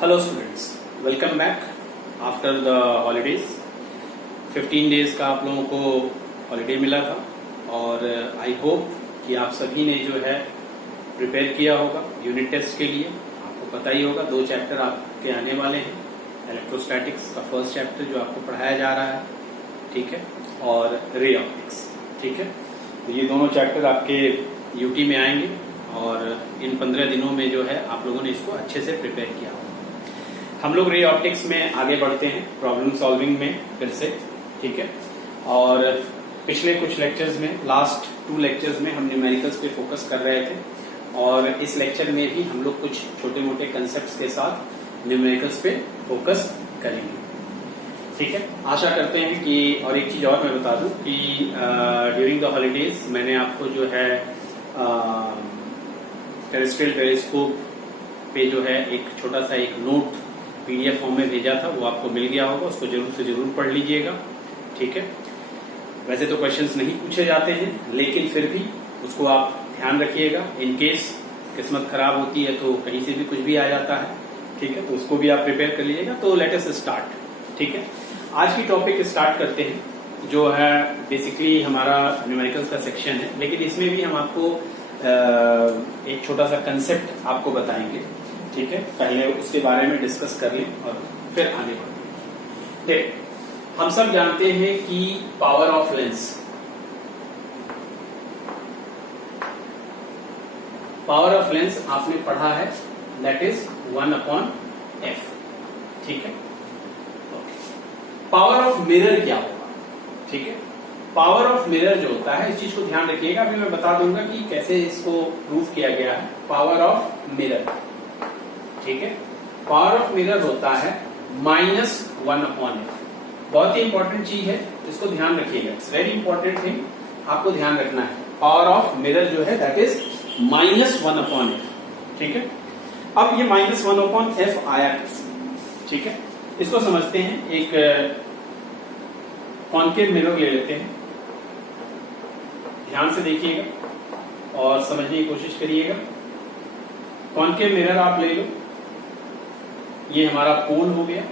Hello students, welcome back after the holidays. 15 days का आप लोगों को हॉलीडे मिला था और आई होप कि आप सभी ने जो है प्रिपेयर किया होगा यूनिट टेस्ट के लिए। आपको पता ही होगा 2 चैप्टर आपके आने वाले हैं। इलेक्ट्रोस्टैटिक्स का फर्स्ट चैप्टर जो आपको पढ़ाया जा रहा है, ठीक है, और रे ऑप्टिक्स, ठीक है। तो ये दोनों चैप्टर आपके यूटी में आएंगे और इन 15 दिनों में जो है आप लोगों ने इसको अच्छे से प्रिपेयर किया होगा। हम लोग रे ऑप्टिक्स में आगे बढ़ते हैं प्रॉब्लम सॉल्विंग में फिर से, ठीक है। और पिछले कुछ लेक्चर्स में, लास्ट 2 लेक्चर्स में हम न्यूमेरिकल्स पे फोकस कर रहे थे और इस लेक्चर में भी हम लोग कुछ छोटे मोटे कंसेप्ट्स के साथ न्यूमेरिकल्स पे फोकस करेंगे, ठीक है। आशा करते हैं कि, और एक चीज और मैं बता दूं कि ड्यूरिंग द हॉलीडेज मैंने आपको जो है टेरेस्ट्रियल टेलीस्कोप पे जो है एक छोटा सा एक नोट पीडीएफ फॉर्म में भेजा था, वो आपको मिल गया होगा। उसको जरूर से जरूर पढ़ लीजिएगा, ठीक है। वैसे तो क्वेश्चंस नहीं पूछे जाते हैं, लेकिन फिर भी उसको आप ध्यान रखिएगा। इन केस किस्मत खराब होती है तो कहीं से भी कुछ भी आ जाता है, ठीक है। तो उसको भी आप प्रिपेयर कर लीजिएगा। तो लेट अस स्टार्ट, ठीक है। आज की टॉपिक स्टार्ट करते हैं, जो है बेसिकली हमारा न्यूमेरिकल्स का सेक्शन है, लेकिन इसमें भी हम आपको एक छोटा सा कंसेप्ट आपको बताएंगे, ठीक है। पहले उसके बारे में डिस्कस कर लें और फिर आगे बढ़ते हैं। हम सब जानते हैं कि power of lens, power of lens आपने पढ़ा है, दैट इज 1/f, ठीक है। पावर ऑफ मिरर क्या होगा, ठीक है। पावर ऑफ मिरर जो होता है, इस चीज को ध्यान रखिएगा। अभी मैं बता दूंगा कि कैसे इसको प्रूव किया गया है। पावर ऑफ मिरर, ठीक है। पावर ऑफ मिरर होता है -1/f। बहुत ही इंपॉर्टेंट चीज है, इसको ध्यान रखिएगा। इट्स वेरी इंपॉर्टेंट थिंग, आपको ध्यान रखना है। पावर ऑफ मिरर जो है दैट इज -1/f, ठीक है। अब ये -1/f आया कैसे, ठीक है, इसको समझते हैं। एक कॉन्केव मिरर ले लेते हैं, ध्यान से देखिएगा और समझने की कोशिश करिएगा। कॉन्केव मिरर आप ले लो, ये हमारा पोल हो गया।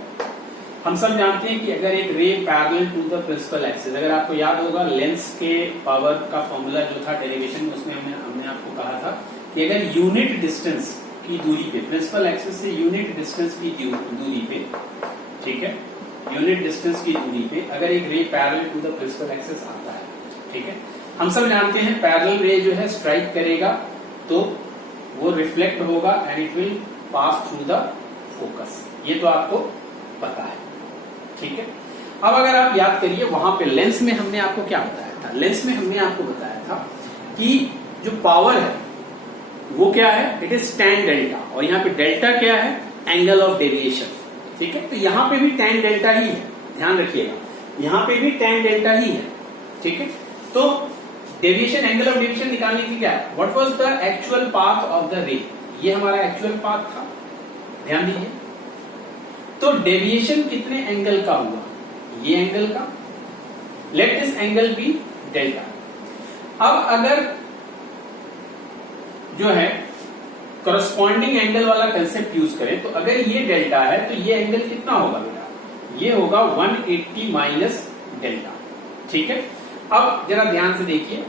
हम सब जानते हैं कि अगर एक ray parallel to the principal axis, अगर आपको याद होगा लेंस के पावर का फॉर्मूला जो था डेरिवेशन में, उसमें हमने आपको कहा था कि अगर यूनिट डिस्टेंस की दूरी पे, प्रिंसिपल एक्सिस से यूनिट डिस्टेंस की दूरी पे, ठीक है, यूनिट डिस्टेंस की दूरी पे अगर एक ray parallel to the principal axis आता है, ठीक है। हम सब जानते हैं पैरेलल रे जो है स्ट्राइक करेगा तो वो रिफ्लेक्ट होगा and it will pass through the focus, ये तो आपको पता है, ठीक है। अब अगर आप याद करिए, वहां पे लेंस में हमने आपको क्या बताया था? लेंस में हमने आपको बताया था कि जो पावर है वो क्या है, इट इज tan डेल्टा, और यहाँ पे डेल्टा क्या है, एंगल ऑफ डेविएशन, ठीक है। तो यहाँ पे भी tan डेल्टा ही है, ध्यान रखिएगा, यहाँ पे भी tan डेल्टा ही है, ठीक है। तो डेविएशन, एंगल ऑफ डेविएशन निकालने की क्या है, what was the actual path of the रे, ये हमारा एक्चुअल पाथ था, ध्यान दीजिए। तो डेविएशन कितने एंगल का हुआ, ये एंगल का, let this angle be delta. अब अगर जो है करस्पॉन्डिंग एंगल वाला कंसेप्ट यूज करें, तो अगर ये डेल्टा है तो ये एंगल कितना होगा बेटा, ये होगा 180 माइनस डेल्टा, ठीक है। अब जरा ध्यान से देखिए,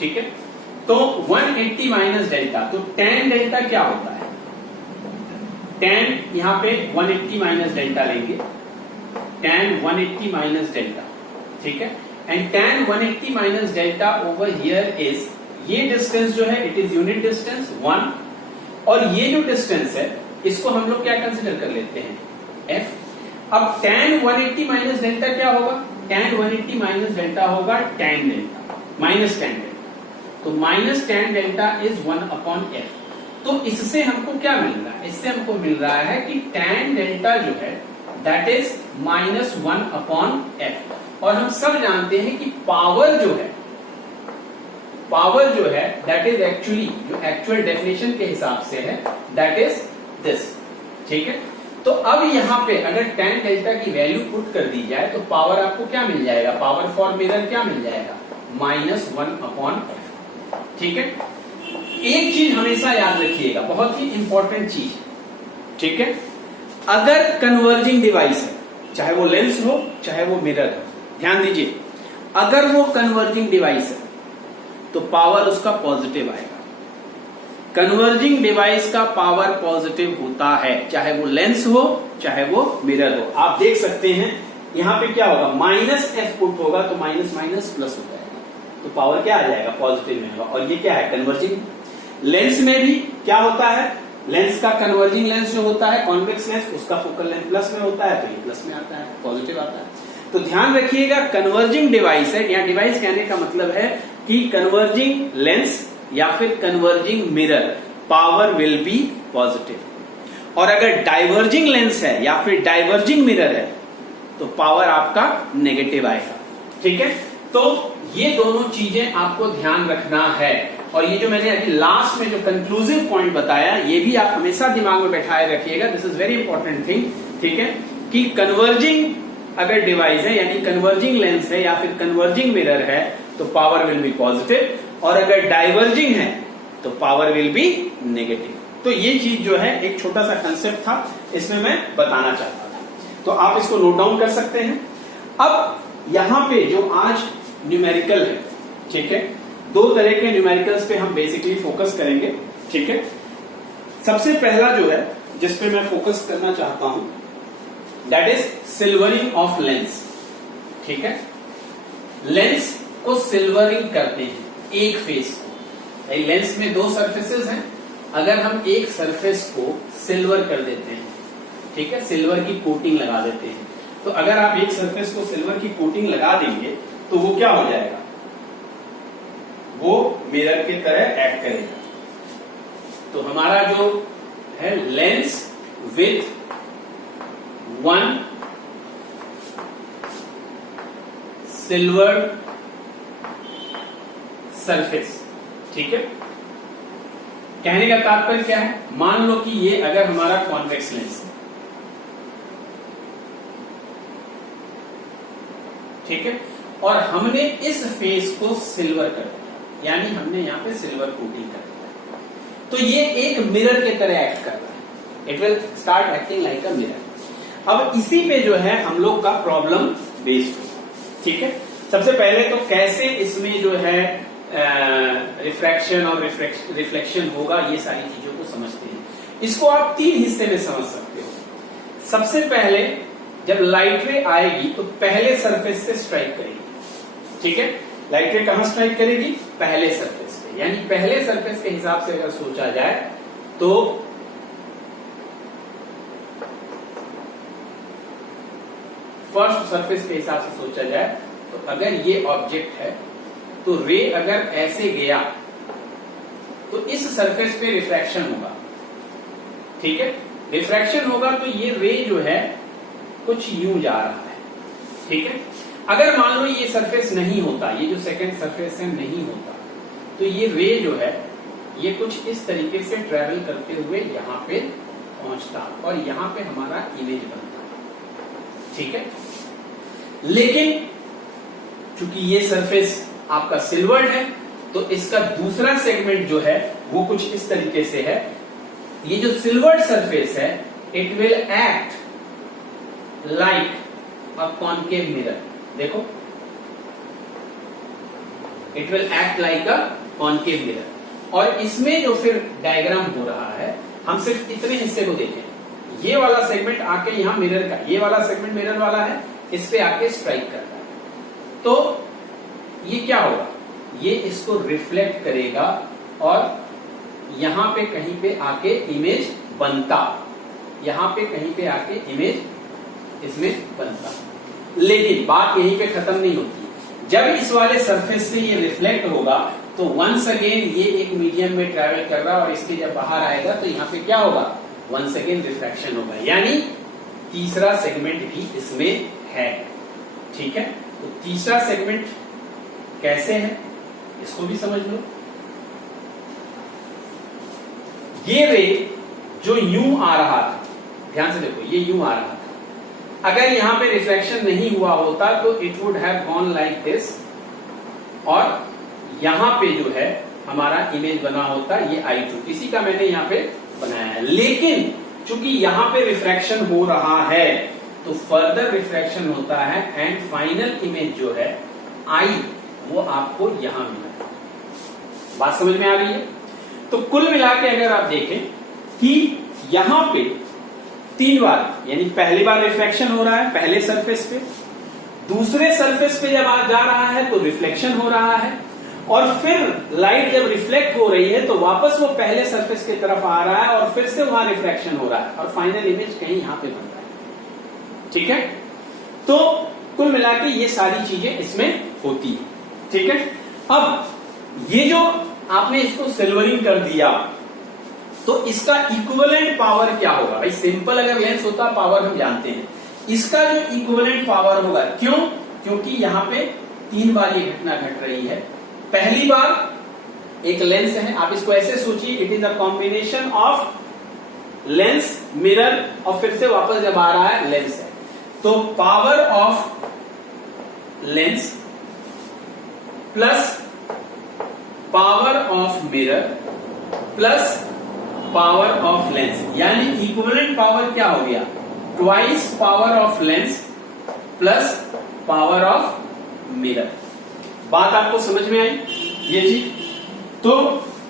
ठीक है। तो 180 माइनस डेल्टा, तो tan डेल्टा क्या होता है, tan यहां पे 180 माइनस डेल्टा लेंगे, tan 180 माइनस डेल्टा, ठीक है। And tan 180 minus delta over here is, ये डिस्टेंस जो है इट इज यूनिट डिस्टेंस 1, और ये जो डिस्टेंस है इसको हम लोग क्या कंसिडर कर लेते हैं, f। अब tan 180 माइनस डेल्टा क्या होगा, tan 180 माइनस डेल्टा होगा tan delta minus tan delta, तो minus tan delta is 1/f। तो इससे हमको क्या मिल रहा है, इससे हमको मिल रहा है कि tan डेल्टा जो है दैट इज -1/f। और हम सब जानते हैं कि पावर जो है, पावर जो है दैट इज एक्चुअली, जो एक्चुअल डेफिनेशन के हिसाब से है दैट इज दिस, ठीक है। तो अब यहां पे अगर tan डेल्टा की वैल्यू पुट कर दी जाए तो पावर आपको क्या मिल जाएगा, पावर फॉर मिरर क्या मिल जाएगा, -1/f, ठीक है। एक चीज हमेशा याद रखिएगा, बहुत ही इंपॉर्टेंट चीज, ठीक है। अगर कन्वर्जिंग डिवाइस है, चाहे वो लेंस हो चाहे वो मिरर हो, ध्यान दीजिए, अगर वो कन्वर्जिंग डिवाइस है तो पावर उसका पॉजिटिव आएगा। कन्वर्जिंग डिवाइस का पावर पॉजिटिव होता है, चाहे वो लेंस हो चाहे वो मिरर हो। आप देख सकते हैं यहां पे क्या होगा, माइनस एफ पुट होगा तो माइनस माइनस प्लस हो जाएगा, तो पावर क्या आ जाएगा, पॉजिटिव में होगा। और ये क्या है, कन्वर्जिंग। लेंस में भी क्या होता है, लेंस का कन्वर्जिंग लेंस जो होता है, कॉन्वेक्स लेंस, उसका फोकल लेंथ प्लस में होता है, तो ये प्लस में आता है, पॉजिटिव आता है। तो ध्यान रखिएगा, कन्वर्जिंग डिवाइस है, यहाँ डिवाइस कहने का मतलब है कि कन्वर्जिंग लेंस या फिर converging mirror, power will be positive. और अगर डाइवर्जिंग लेंस है या फिर डाइवर्जिंग मिरर है तो पावर आपका नेगेटिव आएगा, ठीक है। तो ये दोनों चीजें आपको ध्यान रखना है। और ये जो मैंने अभी लास्ट में जो कंक्लूसिव पॉइंट बताया, ये भी आप हमेशा दिमाग में बैठाए रखिएगा, this is very important thing, ठीक है, कि कन्वर्जिंग अगर डिवाइस है यानी कन्वर्जिंग लेंस है या फिर कन्वर्जिंग मिरर है तो पावर विल बी पॉजिटिव, और अगर डाइवर्जिंग है तो पावर विल बी नेगेटिव। तो ये चीज जो है एक छोटा सा कंसेप्ट था, इसमें मैं बताना चाहता था, तो आप इसको नोट डाउन कर सकते हैं। अब यहां पे जो आज न्यूमेरिकल है, ठीक है, दो तरह के न्यूमेरिकल्स पे हम बेसिकली फोकस करेंगे, ठीक है। सबसे पहला जो है जिसपे मैं फोकस करना चाहता हूं, that is silvering of lens, ठीक है। लेंस को सिल्वरिंग करते हैं एक फेस को। लेंस में दो सरफेसेस हैं, अगर हम एक सरफेस को सिल्वर कर देते हैं, ठीक है, सिल्वर की कोटिंग लगा देते हैं, तो अगर आप एक सरफेस को सिल्वर की कोटिंग लगा देंगे तो वो क्या हो जाएगा, वो मिरर की तरह एक्ट करेगा। तो हमारा जो है lens with one silver surface, ठीक है। कहने का तात्पर्य क्या है, मान लो कि ये अगर हमारा कॉन्वेक्स लेंस है, ठीक है, और हमने इस फेस को सिल्वर कर दिया, यानी हमने यहां पे सिल्वर कोटिंग कर दिया, तो ये एक मिरर की तरह एक्ट कर रहा है, it will start acting like a mirror. अब इसी पे जो है हम लोग का प्रॉब्लम बेस्ड होगा, ठीक है। सबसे पहले तो कैसे इसमें जो है रिफ्रैक्शन और रिफ्लेक्शन होगा, ये सारी चीजों को समझते हैं। इसको आप तीन हिस्से में समझ सकते हो। सबसे पहले जब लाइट रे आएगी तो पहले सरफेस से स्ट्राइक करेगी, ठीक है। लाइट रे कहां स्ट्राइक करेगी, पहले सरफेस पे, यानी पहले सरफेस के हिसाब से अगर सोचा जाए तो फर्स्ट सरफेस के हिसाब से सोचा जाए तो अगर ये ऑब्जेक्ट है तो रे अगर ऐसे गया तो इस सरफेस पे रिफ्रैक्शन होगा, ठीक है। रिफ्रैक्शन होगा तो ये रे जो है कुछ यूं जा रहा है, ठीक है। अगर मान लो ये सरफेस नहीं होता, ये जो सेकंड सरफेस है नहीं होता, तो ये रे जो है ये कुछ इस तरीके से ट्रेवल करते हुए यहां पे पहुंचता और यहां पे हमारा इमेज बनता, ठीक है। लेकिन चूंकि ये सरफेस आपका सिल्वर्ड है तो इसका दूसरा सेगमेंट जो है वो कुछ इस तरीके से है। ये जो सिल्वर्ड सरफेस है it will act like a concave mirror, देखो it will act like a concave mirror. और इसमें जो फिर डायग्राम हो रहा है, हम सिर्फ इतने हिस्से को देखें, ये वाला सेगमेंट आके यहां मिरर का, ये वाला सेगमेंट मिरर वाला है, इस पे आके स्ट्राइक करता है, तो ये क्या होगा, ये इसको रिफ्लेक्ट करेगा और यहां पे कहीं पे आके इमेज बनता, यहां पे कहीं पे आके इमेज इसमें बनता। लेकिन बात यहीं पे खत्म नहीं होती, जब इस वाले सरफेस से ये रिफ्लेक्ट होगा तो वंस अगेन ये एक मीडियम में ट्रेवल कर रहा और इसके जब बाहर आएगा तो यहां पे क्या होगा, वंस अगेन रिफ्रैक्शन होगा, यानी तीसरा सेगमेंट भी इसमें है, ठीक है। तो तीसरा सेगमेंट कैसे है इसको भी समझ लो। ये रे जो यूं आ रहा था, ध्यान से देखो, ये यूं आ रहा था, अगर यहां पे रिफ्लेक्शन नहीं हुआ होता तो it would have gone like this और यहां पे जो है हमारा इमेज बना होता ये I2, इसी का मैंने यहां पे बनाया है। लेकिन चूंकि यहां पे रिफ्रैक्शन हो रहा है तो फर्दर रिफ्रैक्शन होता है एंड फाइनल इमेज जो है आई वो आपको यहां मिला। बात समझ में आ रही है? तो कुल मिला के अगर आप देखें कि यहां पे 3 बार, यानी पहली बार रिफ्लेक्शन हो रहा है पहले सरफेस पे, दूसरे सरफेस पे जब आ जा रहा है तो रिफ्लेक्शन हो रहा है, और फिर लाइट जब रिफ्लेक्ट हो रही है तो वापस वो पहले सरफेस की तरफ आ रहा है और फिर से वहां रिफ्लेक्शन हो रहा है और फाइनल इमेज कहीं यहां पे बन रहा है। ठीक है, तो कुल मिला के ये सारी चीजें इसमें होती है। ठीक है, अब ये जो आपने इसको सिल्वरिंग कर दिया तो इसका इक्विवेलेंट पावर क्या होगा? भाई सिंपल अगर लेंस होता पावर हम जानते हैं, इसका जो इक्विवेलेंट पावर होगा, क्यों? क्योंकि यहां पे 3 बार ये घटना घट रही है। पहली बार एक लेंस है, आप इसको ऐसे सोचिए, it is a combination of lens mirror और फिर से वापस जब आ रहा है लेंस है, तो power of lens plus power of mirror plus power of lens, यानी इक्विवेलेंट पावर क्या हो गया? Twice power of lens plus power of mirror. बात आपको समझ में आई ये चीज? तो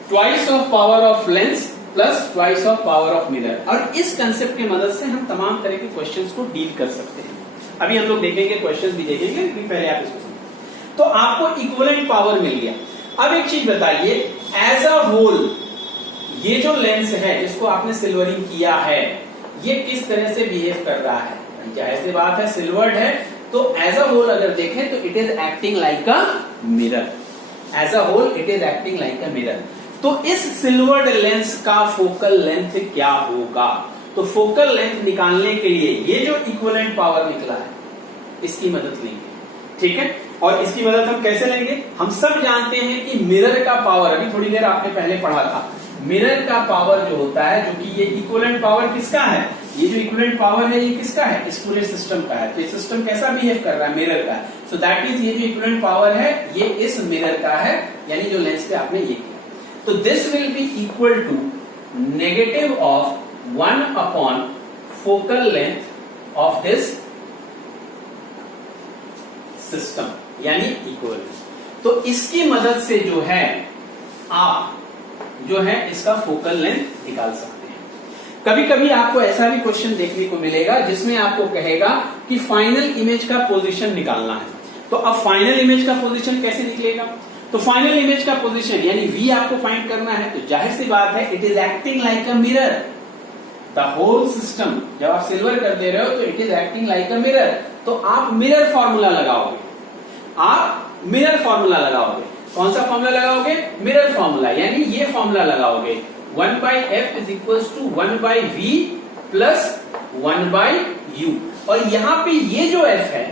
twice of power of lens plus twice of power of mirror, और इस कंसेप्ट की मदद से हम तमाम तरह के क्वेश्चंस को डील कर सकते हैं। अभी हम लोग देखेंगे, क्वेश्चंस भी देखेंगे, लेकिन पहले आप इसको समझिए। तो आपको इक्विवेलेंट पावर मिल गया। अब एक चीज बताइए, एज अ होल ये जो लेंस है जिसको आपने सिल्वरिंग किया है, ये किस तरह से बिहेव कर रहा है? जाहिर सी बात है, सिल्वर्ड है, तो एज अ होल अगर देखें तो it is acting like a mirror. As a whole it is acting like a mirror. तो इस सिल्वर्ड लेंस का फोकल लेंथ क्या होगा? तो फोकल लेंथ निकालने के लिए ये जो इक्विवेलेंट पावर निकला है इसकी मदद लेंगे। ठीक है, और इसकी मदद हम कैसे लेंगे? हम सब जानते हैं कि मिरर का पावर, अभी थोड़ी देर आपने पहले पढ़ा था, मिरर का पावर जो होता है, जो कि ये इक्विवेलेंट पावर किसका है? ये जो इक्विवेलेंट पावर है ये किसका है? इस पूरे सिस्टम का है। तो ये सिस्टम कैसा बिहेव कर रहा है? मिरर का। सो दैट मींस ये जो इक्विवेलेंट पावर है ये इस मिरर का है, यानी जो लेंस पे आपने ये किया। तो this will be equal to negative of 1 upon focal length of this system, यानी इक्विवेलेंट। तो इसकी मदद से जो है आप जो है इसका फोकल लेंथ निकाल सकते हैं। कभी कभी आपको ऐसा भी क्वेश्चन देखने को मिलेगा जिसमें आपको कहेगा कि फाइनल इमेज का पोजीशन निकालना है। तो अब फाइनल इमेज का पोजीशन कैसे निकलेगा? तो फाइनल इमेज का पोजीशन यानी V आपको फाइंड करना है। तो जाहिर सी बात है, it is acting like a mirror. The whole system जब आप सिल्वर कर दे रहे हो तो it is acting like a mirror. तो आप मिरर फॉर्मूला लगाओगे, आप मिरर फॉर्मूला लगाओगे। कौन सा फॉर्मूला लगाओगे? मिरर फॉर्मूला, यानी ये फॉर्मूला लगाओगे 1/f is equal to 1/v plus 1/u। और यहां पे ये जो f है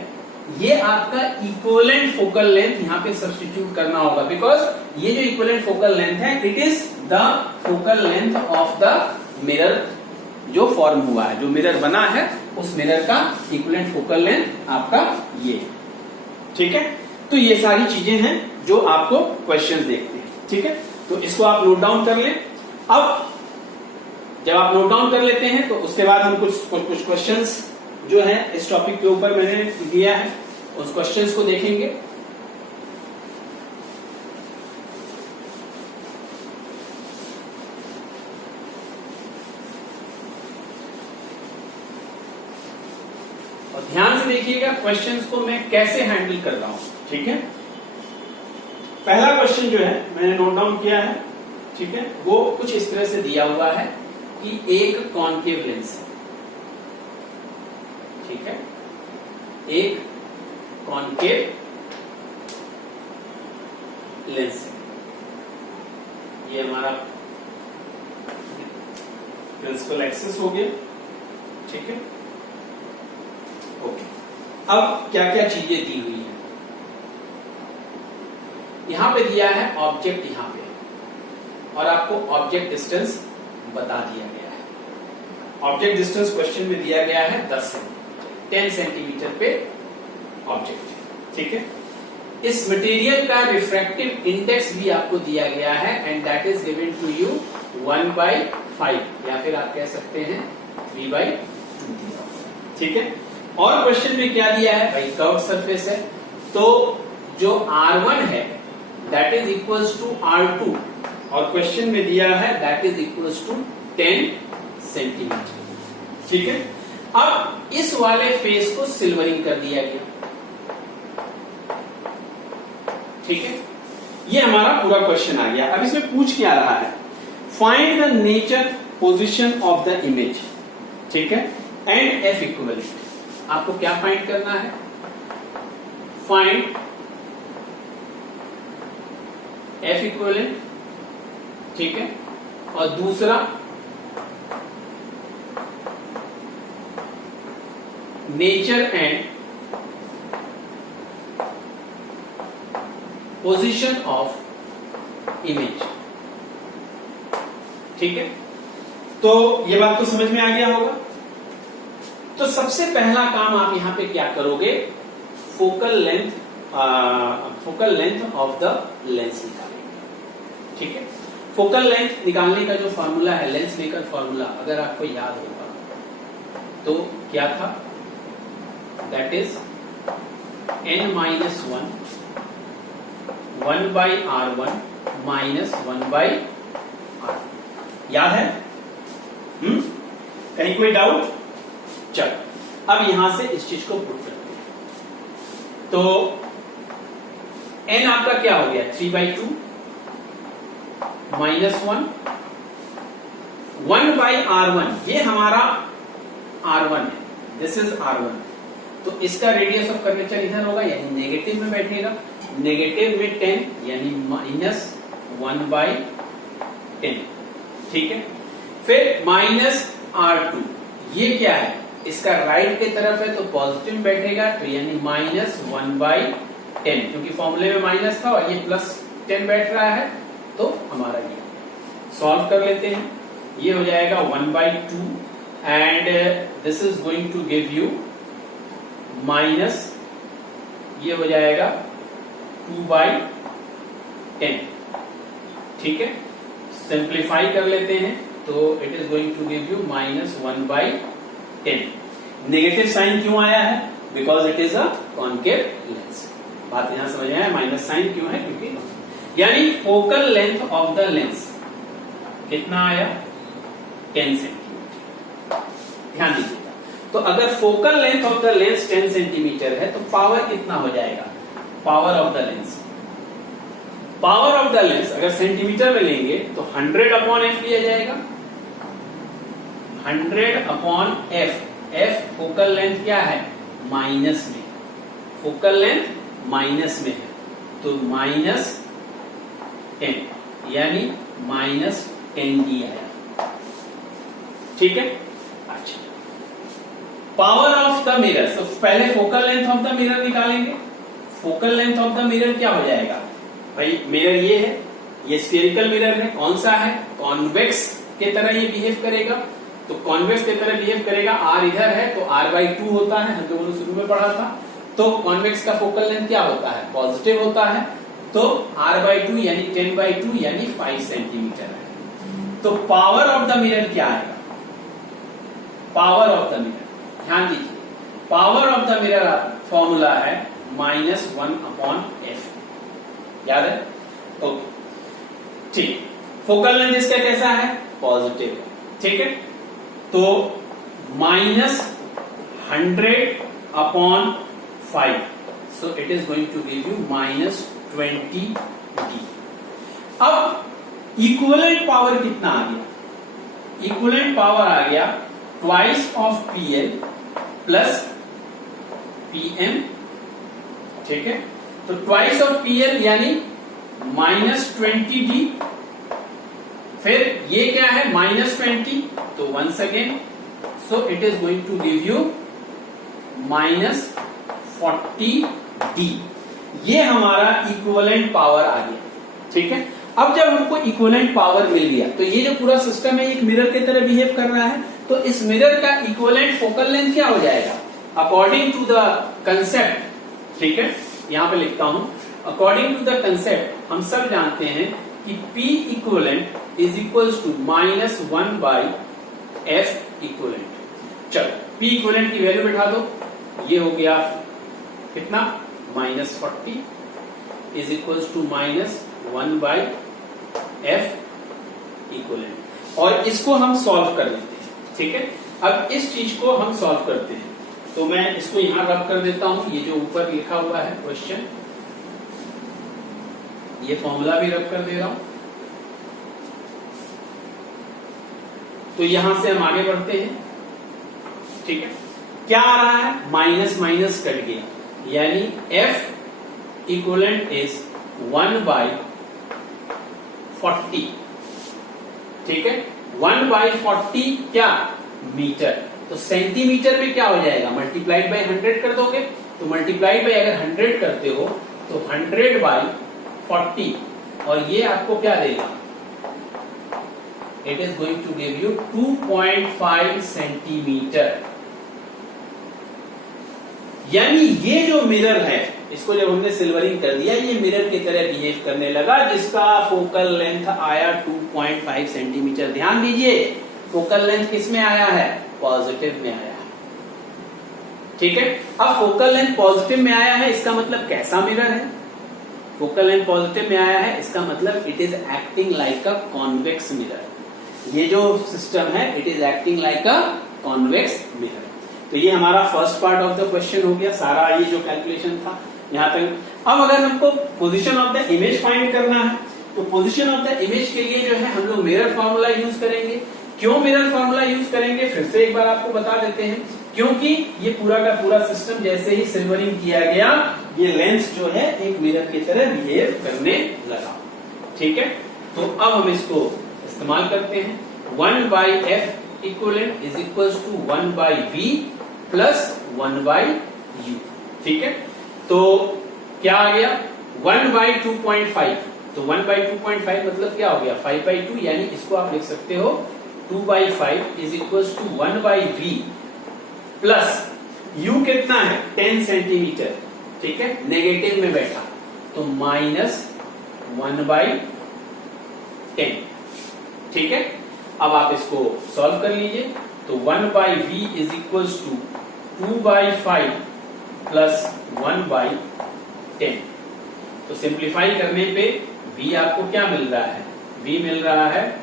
ये आपका इक्विवेलेंट फोकल लेंथ यहां पे सब्स्टिट्यूट करना होगा, बिकॉज ये जो इक्विवेलेंट फोकल लेंथ है it is the focal length of the mirror जो फॉर्म हुआ है, जो मिरर बना है उस मिरर का इक्विवेलेंट फोकल लेंथ आपका ये। ठीक है, तो ये सारी चीजें हैं जो आपको क्वेश्चंस देखते हैं। ठीक है, तो इसको आप नोट डाउन कर लें। अब जब आप नोट डाउन कर लेते हैं तो उसके बाद हम कुछ क्वेश्चंस जो है इस टॉपिक के ऊपर मैंने दिया है उस क्वेश्चंस को देखेंगे। और ध्यान से देखिएगा क्वेश्चंस को मैं कैसे हैंडल कर रहा हूं। ठीक है, पहला क्वेश्चन जो है मैंने नोट डाउन किया है। ठीक है, वो कुछ इस तरह से दिया हुआ है कि एक कॉन्केव लेंस है। ठीक है, एक कॉन्केव लेंस है, ये हमारा प्रिंसिपल एक्सिस हो गया। ठीक है, ओके। अब क्या क्या चीजें दी हुई है? यहां पे दिया है ऑब्जेक्ट, यहां पे, और आपको ऑब्जेक्ट डिस्टेंस बता दिया गया है। ऑब्जेक्ट डिस्टेंस क्वेश्चन में दिया गया है 10 सेंटीमीटर पे ऑब्जेक्ट। ठीक है, इस मटेरियल का रिफ्रैक्टिव इंडेक्स भी आपको दिया गया है and that is given to you 1/5 5 या फिर आप कह सकते हैं 3/2 दिया। ठीक है, और क्वेश्चन में क्या दिया है भाई, कर्व सरफेस है, तो जो R1 है that is equals to R2, और क्वेश्चन में दिया है that is equals to 10 centimetre. ठीक है, अब इस वाले फेस को सिल्वरिंग कर दिया गया। ठीक है, ये हमारा पूरा क्वेश्चन आ गया। अब इसमें पूछ क्या रहा है, find the nature position of the image. ठीक है, एंड एफ इक्विवेलेंट। आपको क्या फाइंड करना है, फाइंड एफ इक्विवेलेंट। ठीक है, और दूसरा nature and position of image. ठीक है, तो ये बात तो समझ में आ गया होगा। तो सबसे पहला काम आप यहां पे क्या करोगे, focal length of the lens निकालेंगे। ठीक है, फोकल लेंथ निकालने का जो फॉर्मूला है, लेंस मेकर फॉर्मूला, अगर आपको याद होगा तो क्या था, that is n-1 1/R1 minus 1/R। याद है? कहीं कोई डाउट? चल, अब यहां से इस चीज को पुट करते हैं। तो n आपका क्या हो गया, 3/2 माइनस 1/R1, ये हमारा R1 है, दिस इज R1। तो इसका रेडियस ऑफ कर्वेचर इधर होगा, यानी नेगेटिव में बैठेगा, नेगेटिव में 10 यानी माइनस 1/10। ठीक है, फिर माइनस R2, ये क्या है, इसका राइट की तरफ है तो पॉजिटिव में बैठेगा, तो यानी माइनस 1/10, क्योंकि फॉर्मूले में माइनस था और ये प्लस 10 बैठ रहा है, तो हमारा ये सॉल्व कर लेते हैं। ये हो जाएगा 1/2 and this is going to give you minus, ये हो जाएगा 2/10। ठीक है, सिंप्लीफाई कर लेते हैं तो it is going to give you minus 1/10। Negative sign क्यों आया है, because it is a concave lens. बात यहां समझ आया, माइनस साइन क्यों है, क्योंकि यानी focal length of the lens कितना आया, 10 सेंटीमीटर। ध्यान दीजिएगा, तो अगर focal length of the lens 10 centimetre है तो पावर कितना हो जाएगा, power of the lens, power of the lens अगर सेंटीमीटर में लेंगे तो 100/f लिया जाएगा, 100/f। f फोकल लेंथ क्या है, माइनस में, फोकल लेंथ माइनस में है, तो -10 यानी -10d आया। ठीक है, अच्छा, पावर ऑफ द मिरर, तो पहले focal length of the mirror निकालेंगे। Focal length of the mirror क्या हो जाएगा भाई, मिरर ये है, ये स्फेरिकल मिरर है, कौन सा है, कॉन्वेक्स के तरह ये बिहेव करेगा, तो कॉन्वेक्स की तरह बिहेव करेगा। R इधर है तो R/2 होता है, हम लोगों ने शुरू में पढ़ा था। तो कॉन्वेक्स का फोकल लेंथ क्या होता है, पॉजिटिव होता है, तो R/2 यानी 10/2 यानी 5 सेंटीमीटर है। तो पावर ऑफ द मिरर क्या आएगा, पावर ऑफ द मिरर, ध्यान दीजिए, power of the mirror formula है -1/f। याद है? ओके, ठीक। फोकल लेंथ इसका कैसा है, पॉजिटिव। ठीक है, तो -100/5, so it is going to give you -20d। अब इक्विवेलेंट पावर कितना आ गया, इक्विवेलेंट पावर आ गया twice of PL plus PM। ठीक है, तो ट्वाइस ऑफ PL यानी -20d, फिर ये क्या है -20, तो once again, so it is going to give you -40d। ये हमारा इक्विवेलेंट पावर आ गया। ठीक है, अब जब हमको इक्विवेलेंट पावर मिल गया तो ये जो पूरा सिस्टम है एक मिरर की तरह बिहेव कर रहा है, तो इस मिरर का इक्विवेलेंट फोकल लेंथ क्या हो जाएगा, अकॉर्डिंग टू द कंसेप्ट। ठीक है, यहां पे लिखता हूं, अकॉर्डिंग टू द कंसेप्ट हम सब जानते हैं कि P equivalent is equals to -1/f equivalent. चलो P इक्वलेंट की वैल्यू बैठा दो, ये हो गया कितना -40 is equals to -1/f equivalent. और इसको हम सॉल्व कर लेते हैं, ठीक है। अब इस चीज को हम सॉल्व करते हैं, तो मैं इसको यहां रब कर देता हूं, ये जो ऊपर लिखा हुआ है क्वेश्चन, ये फॉर्मूला भी रब कर दे रहा हूं। तो यहां से हम आगे बढ़ते हैं, ठीक है। क्या आ रहा है, माइनस माइनस कट गया, यानी F इक्वलेंट इज 1/40, ठीक है। 1/40 क्या, मीटर। तो सेंटीमीटर में क्या हो जाएगा, मल्टीप्लाइड बाय 100 कर दोगे, तो मल्टीप्लाइड बाय अगर 100 करते हो तो 100/40, और ये आपको क्या देगा, it is going to give you 2.5 centimetre. यानी ये जो मिरर है, इसको जब हमने सिल्वरिंग कर दिया, ये मिरर की तरह बिहेव करने लगा, जिसका फोकल लेंथ आया 2.5 सेंटीमीटर। ध्यान दीजिए, फोकल लेंथ किस में आया है, पॉजिटिव में आया है, ठीक है। अब फोकल लेंथ पॉजिटिव में आया है, इसका मतलब कैसा मिरर है, फोकल लेंथ पॉजिटिव में आया है, इसका मतलब it is acting like a convex mirror. ये जो सिस्टम है, it is acting like a convex mirror. तो ये हमारा first part of the question हो गया, सारा ये जो कैलकुलेशन था यहां तक। अब अगर हमको position of the image find करना है, तो पोजीशन ऑफ द इमेज के लिए जो है हम लोग मिरर फॉर्मूला यूज करेंगे। क्यों मिरर फॉर्मूला यूज करेंगे, फिर से एक बार आपको बता देते हैं, क्योंकि ये पूरा का पूरा सिस्टम जैसे ही सिल्वरिंग किया गया, ये लेंस जो है एक मिरर की तरह बिहेव करने लगा, ठीक है। तो अब हम इसको इस्तेमाल करते हैं, 1/f equivalent is equals to 1/v plus 1/u, ठीक है। तो क्या आ गया, 1/2.5, तो 1/2.5 मतलब क्या हो गया, 5/2, यानी इसको आप लिख सकते हो 2/5 is equals to 1/v plus u कितना है, 10 सेंटीमीटर, ठीक है, नेगेटिव में बैठा, तो -1/10, ठीक है। अब आप इसको सॉल्व कर लीजिए, तो 1/v is equals to 2/5 plus 1/10। तो सिंप्लीफाई करने पे v आपको क्या मिल रहा है, v मिल रहा है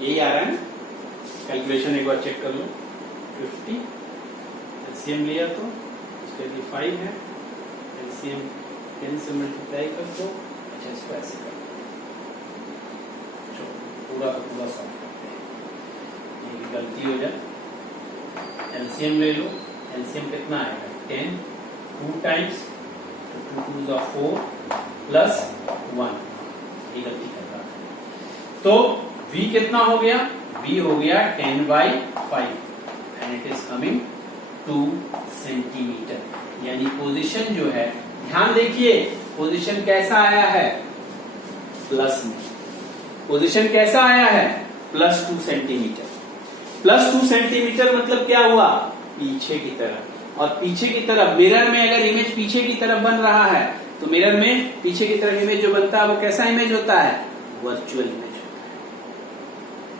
यही आ रहा है। कैलकुलेशन एक बार चेक कर लो, 50 एलसीएम लिया तो इसके लिए 5 है, एलसीएम 10 से मल्टीप्लाई कर दो। अच्छा, इसको ऐसे कर दो, पूरा का पूरा सॉल्व करते हैं, ये गलती हो जाए। एलसीएम ले लो, एलसीएम कितना आएगा, 10, 2 टाइम्स, 2 2 4 प्लस 1, ये गलती कर रहा है। तो v कितना हो गया, v हो गया 10/5 and it is coming 2 centimetre. यानी पोजीशन जो है, ध्यान देखिए, पोजीशन कैसा आया है, प्लस में। पोजीशन कैसा आया है, +2 सेंटीमीटर। +2 सेंटीमीटर मतलब क्या हुआ, पीछे की तरफ। और पीछे की तरफ मिरर में अगर इमेज पीछे की तरफ बन रहा है, तो मिरर में पीछे की तरफ इमेज जो बनता है वो कैसा इमेज होता है, वर्चुअल इमेज।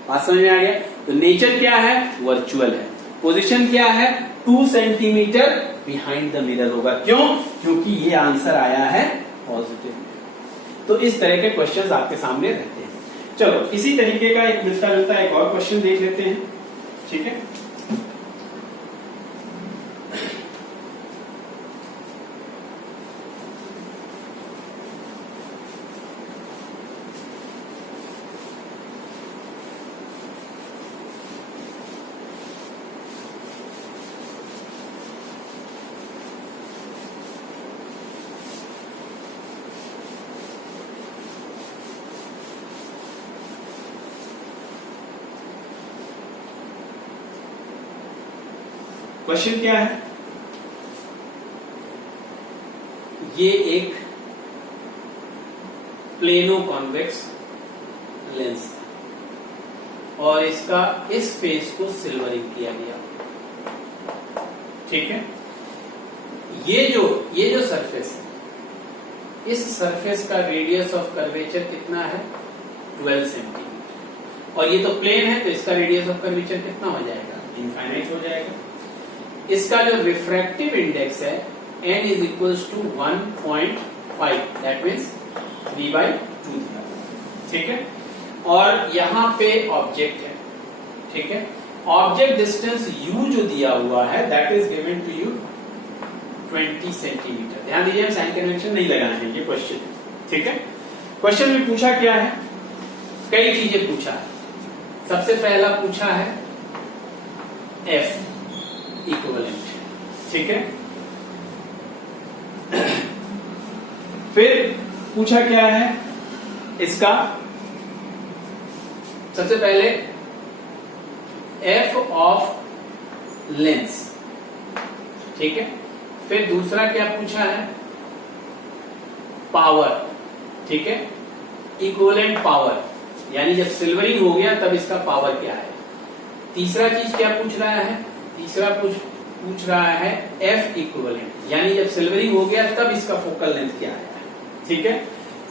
बात समझ में आ गया। तो नेचर क्या है, वर्चुअल है। पोजीशन क्या है, 2 सेंटीमीटर बिहाइंड द मिरर होगा। क्यों, क्योंकि ये आंसर आया है पॉजिटिव में। तो इस तरह के क्वेश्चंस आपके सामने रहते हैं। चलो, इसी तरीके का एक मिलता जुलता एक और क्वेश्चन देख लेते हैं, ठीक है। क्वेश्चन क्या है, ये एक प्लेनो कॉन्वेक्स लेंस था और इसका इस फेस को सिल्वरिंग किया गया। ठीक है, ये जो सरफेस है, इस सरफेस का रेडियस ऑफ कर्वेचर कितना है? 12 सेंटीमीटर। और ये तो प्लेन है, तो इसका रेडियस ऑफ कर्वेचर कितना हो जाएगा? इनफाइनाइट हो जाएगा। इसका जो रिफ्रैक्टिव इंडेक्स है n is equals to 1.5, that means 3/2 दिया। ठीक है, और यहां पे ऑब्जेक्ट है। ठीक है, ऑब्जेक्ट डिस्टेंस u जो दिया हुआ है that is given to you 20 centimetre. ध्यान दीजिए, हम साइन कन्वेंशन नहीं लगाए हैं, ये क्वेश्चन है। ठीक है, क्वेश्चन में पूछा क्या है? कई चीजें पूछा है। सबसे पहला पूछा है F इक्विवेलेंट। ठीक है, फिर पूछा क्या है इसका? सबसे पहले F ऑफ लेंस। ठीक है, फिर दूसरा क्या पूछा है? पावर। ठीक है, इक्विवेलेंट पावर, यानी जब सिल्वरिंग हो गया तब इसका पावर क्या है। तीसरा चीज क्या पूछ रहा है? तीसरा पूछ रहा है F इक्विवेलेंट, यानी जब सिल्वरिंग हो गया तब इसका फोकल लेंथ क्या है। ठीक है,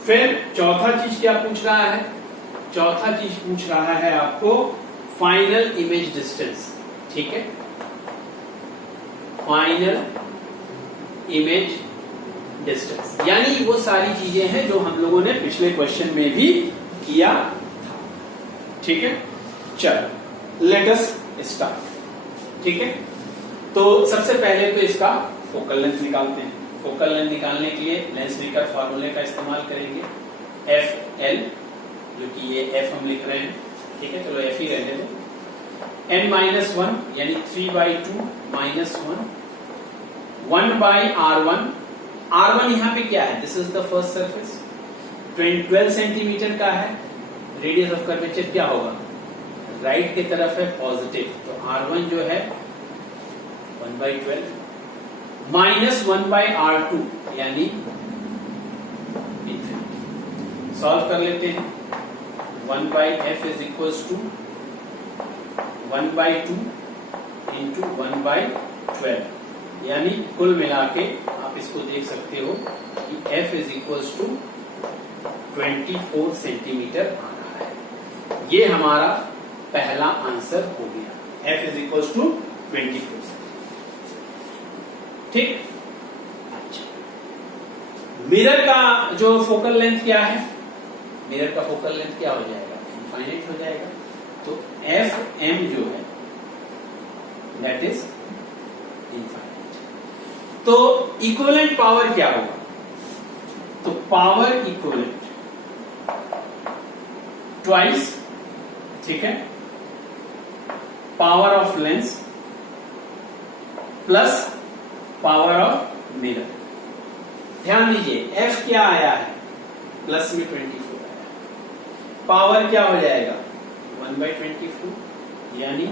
फिर चौथा चीज क्या पूछ रहा है? चौथा चीज पूछ रहा है आपको फाइनल इमेज डिस्टेंस। ठीक है, फाइनल इमेज डिस्टेंस, यानी वो सारी चीजें हैं जो हम लोगों ने पिछले क्वेश्चन में भी किया था। ठीक है, चलो लेट अस स्टार्ट। ठीक है, तो सबसे पहले तो इसका फोकल लेंथ निकालते हैं। फोकल लेंथ निकालने के लिए लेंस मेकर फॉर्मूले का इस्तेमाल करेंगे, FL, जो कि ये F हम लिख रहे हैं। ठीक है, चलो F ही रहने दो। n-1 यानी 3/2 -1, 1/r1। r1 यहां पे क्या है? This is the first surface, 12 centimetre का है। रेडियस ऑफ कर्वेचर क्या होगा? राइट की तरफ है पॉजिटिव, तो r1 जो है 1/12 -1/r2 यानी इंफिनिटी। सॉल्व कर लेते हैं। 1/f is equals to 1/2 into 1/12, यानी कुल मिला के आप इसको देख सकते हो कि f is equals to 24 centimetre आ रहा है। ये हमारा पहला आंसर हो गया, f इज इक्वल्स टू 24। ठीक, अच्छा, मिरर का जो फोकल लेंथ क्या है? मिरर का फोकल लेंथ क्या हो जाएगा? इनफाइनाइट हो जाएगा। तो FM जो है दैट इज इनफाइनाइट। तो इक्विवेलेंट पावर क्या होगा? तो पावर इक्विवेलेंट ट्वाइस, ठीक है, power of lens plus power of mirror. ध्यान दीजिए, F क्या आया है? प्लस में 24 आया। पावर क्या हो जाएगा? 1/24 यानी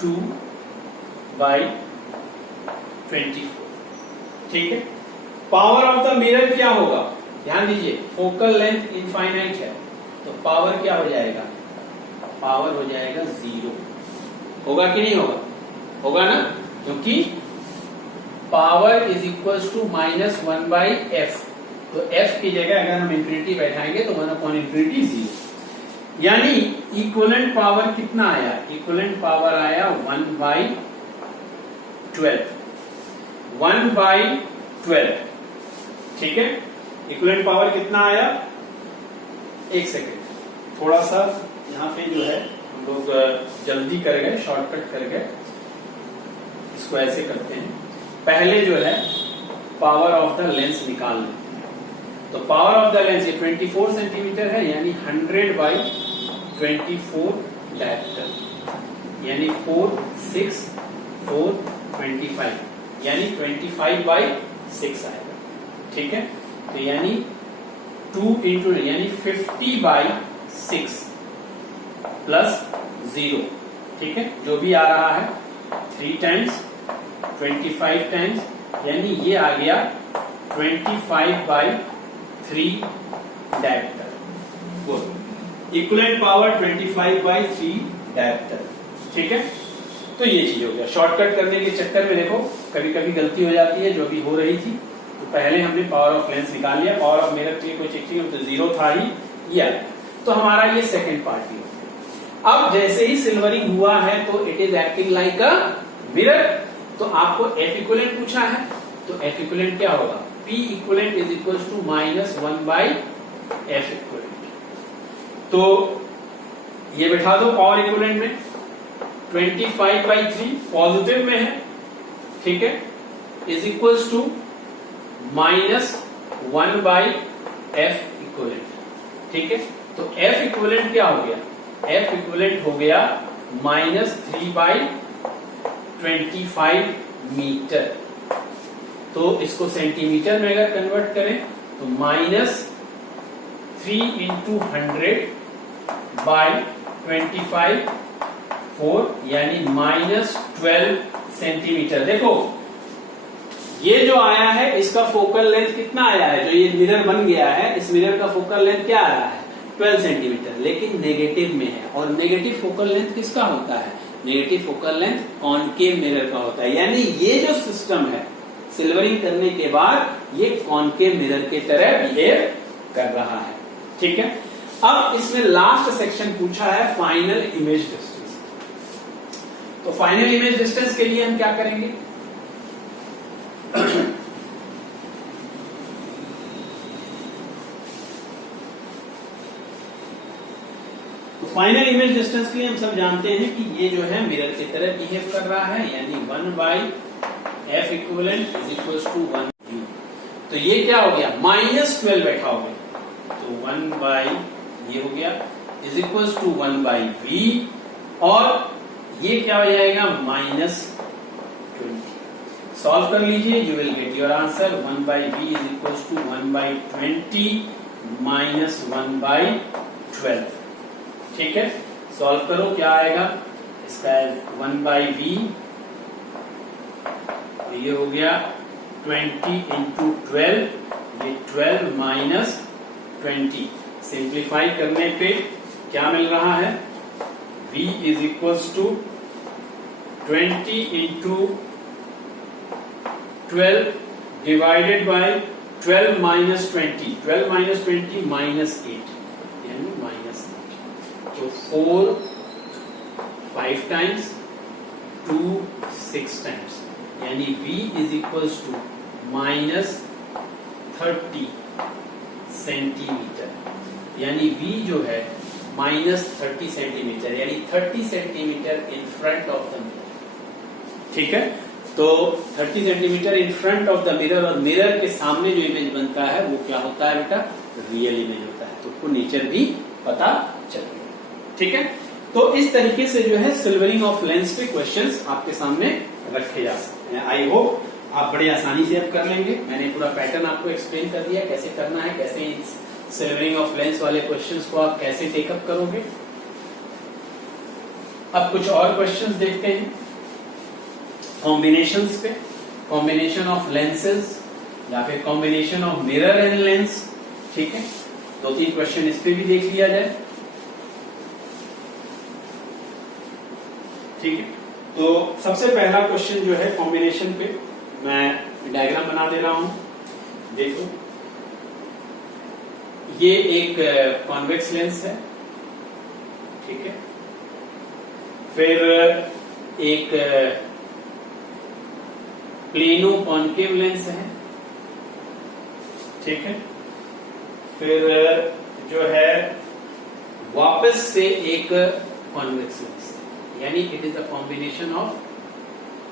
2/24। ठीक है, पावर ऑफ द मिरर क्या होगा? ध्यान दीजिए, फोकल लेंथ इनफाइनाइट है, तो पावर क्या हो जाएगा? पावर हो जाएगा 0। होगा कि नहीं होगा? होगा ना, क्योंकि power is equals to -1/f। तो f की जगह अगर हम इंफिनिटी बैठाएंगे तो 1/∞ 0, यानी इक्विवेलेंट पावर कितना आया? इक्विवेलेंट पावर आया 1/12। 1/12, ठीक है, इक्विवेलेंट पावर कितना आया? एक सेकेंड, थोड़ा सा यहाँ पे जो है हम लोग जल्दी कर गए, शॉर्टकट कर गए। इसको ऐसे करते हैं, पहले जो है पावर ऑफ द लेंस निकाल लेते हैं। तो पावर ऑफ द लेंस ये 24 सेंटीमीटर है, यानी 100/24 डायरेक्टर, यानी 4, 6, 4, 25, यानी 25/6 आएगा। ठीक है, तो यानी 2 इंटू यानी 50/6 प्लस 0। ठीक है, जो भी आ रहा है 3 टाइम्स 25 टाइम्स, यानी ये आ गया 25/3 dioptre. Good, equivalent power 25/3 dioptre. ठीक है, तो ये चीज हो गया। शॉर्टकट करने के चक्कर में देखो कभी कभी गलती हो जाती है, जो भी हो रही थी। तो पहले हमने पावर ऑफ लेंस निकाल लिया, पावर ऑफ मिरर के लिए कोई चेक नहीं, तो 0 था ही या, तो हमारा ये सेकंड पार्ट ही हो गया। अब जैसे ही सिल्वरिंग हुआ है तो it is acting like a mirror. तो आपको एफ इक्विवेलेंट पूछा है, तो एफ इक्विवेलेंट क्या होगा, P equivalent is equal to -1/F equivalent. तो ये बिठा दो पावर इक्विवेलेंट में, 25/3 पॉजिटिव में है, ठीक है, is equal to -1/F equivalent. ठीक है, तो F इक्विवेलेंट क्या हो गया, F इक्विवेलेंट हो गया -3/25 मीटर। तो इसको सेंटीमीटर में अगर कन्वर्ट करें तो -3 × 100/25 4 यानी -12 सेंटीमीटर। देखो ये जो आया है इसका फोकल लेंथ कितना आया है, जो ये मिरर बन गया है इस मिरर का फोकल लेंथ क्या आ रहा है, 12 सेंटीमीटर, लेकिन नेगेटिव में है। और नेगेटिव फोकल लेंथ किसका होता है, negative focal length concave mirror का होता है। यानी ये जो सिस्टम है सिल्वरिंग करने के बाद ये कॉनकेव मिरर की तरह बिहेव कर रहा है। ठीक है, अब इसमें लास्ट सेक्शन पूछा है फाइनल इमेज डिस्टेंस। तो फाइनल इमेज डिस्टेंस के लिए हम क्या करेंगे, तो फाइनल इमेज डिस्टेंस के लिए हम सब जानते हैं कि ये जो है मिरर की तरह बिहेव कर रहा है, यानी 1/F equivalent is equal to 1 U। तो ये क्या हो गया, -12 बैठा हो गया, तो 1/ ये हो गया इज इक्वल टू 1/V, और ये क्या हो जाएगा -20। सॉल्व कर लीजिए, you will get your answer 1/V is equal to 1/20 -1/12। ठीक है, सॉल्व करो क्या आएगा, इसका 1/V, ये हो गया 20 × 12, ये 12 -20। सिंप्लीफाई करने पे क्या मिल रहा है, V is equal to 20 × 12 divided by 12 -20, 12 -20 -8 यानी -8। तो 4 5 टाइम्स, 2 6 टाइम्स, यानी V is equal to -30 centimetre. यानी V जो है -30 सेंटीमीटर, यानी 30 centimetre in front of the mirror. ठीक है, तो 30 centimetre in front of the mirror, और मिरर के सामने जो इमेज बनता है वो क्या होता है बेटा, रियल इमेज होता है। तो आपको नेचर भी पता चल गया। ठीक है, तो इस तरीके से जो है सिल्वरिंग ऑफ लेंस पे क्वेश्चंस आपके सामने रखे जा सकते हैं। आई होप आप बड़ी आसानी से अब कर लेंगे। मैंने पूरा पैटर्न आपको एक्सप्लेन कर दिया कैसे करना है, कैसे इस सिल्वरिंग ऑफ लेंस वाले क्वेश्चंस को आप कैसे टेकअप करोगे। अब कुछ और क्वेश्चंस देखते हैं कॉम्बिनेशंस पे, कॉम्बिनेशन ऑफ लेंसेज या फिर combination of mirror and lens. ठीक है, 2-3 क्वेश्चन इस पे भी देख लिया जाए। ठीक है, तो सबसे पहला क्वेश्चन जो है कॉम्बिनेशन पे, मैं डायग्राम बना दे रहा हूं। देखो ये एक कॉन्वेक्स लेंस है, ठीक है, फिर एक प्लेनो कॉन्केव लेंस है, ठीक है, फिर जो है वापस से एक कॉन्वेक्स लेंस, यानी it is a combination of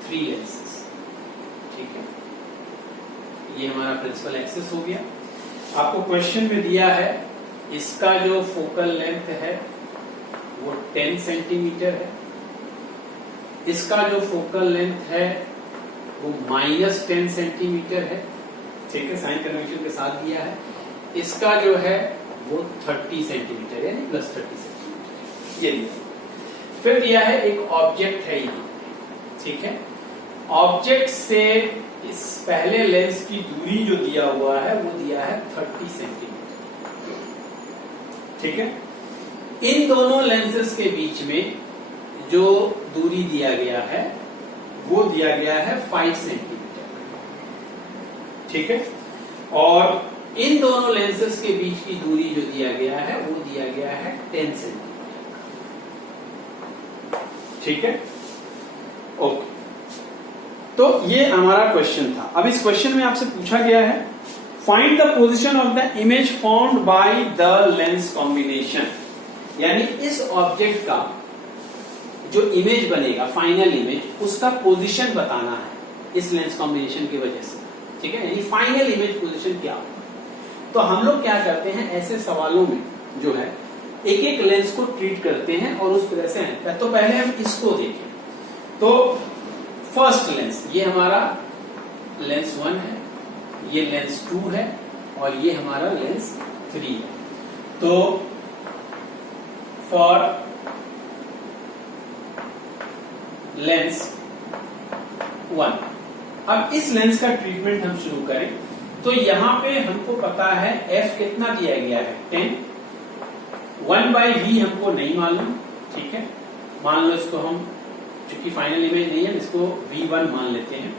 3 lenses. ठीक है, ये हमारा प्रिंसिपल एक्सिस हो गया। आपको क्वेश्चन में दिया है इसका जो फोकल लेंथ है वो 10 सेंटीमीटर है, इसका जो फोकल लेंथ है वो -10 सेंटीमीटर है। ठीक है, साइन कन्वेंशन के साथ दिया है। इसका जो है वो 30 सेंटीमीटर यानी +30 सेंटीमीटर ये दिया। फिर दिया है एक ऑब्जेक्ट है यहाँ, ठीक है, ऑब्जेक्ट से इस पहले लेंस की दूरी जो दिया हुआ है वो दिया है 30 सेंटीमीटर। ठीक है। इन दोनों लेंसेज के बीच में जो दूरी दिया गया है वो दिया गया है 5 सेंटीमीटर, ठीक है। और इन दोनों लेंसेज के बीच की दूरी जो दिया गया है वो दिया गया है 10 सेंटीमीटर, ठीक है। ओके, तो ये हमारा क्वेश्चन था। अब इस क्वेश्चन में आपसे पूछा गया है find the position of the image formed by the lens combination, यानी इस ऑब्जेक्ट का जो इमेज बनेगा, फाइनल इमेज, उसका पोजीशन बताना है इस लेंस कॉम्बिनेशन की वजह से, ठीक है। यानी फाइनल इमेज पोजीशन क्या होगा। तो हम लोग क्या करते हैं, ऐसे सवालों में जो है एक एक लेंस को ट्रीट करते हैं और उस तरह से है। तो पहले हम इसको देखें। तो फर्स्ट लेंस, ये हमारा लेंस 1 है, ये लेंस 2 है और ये हमारा लेंस 3 है। तो फॉर लेंस 1, अब इस लेंस का ट्रीटमेंट हम शुरू करें तो यहां पे हमको पता है f कितना दिया गया है 10, 1/v हमको नहीं मालूम, ठीक है। मान लो इसको हम, चूंकि फाइनल इमेज नहीं है, इसको v1 मान लेते हैं,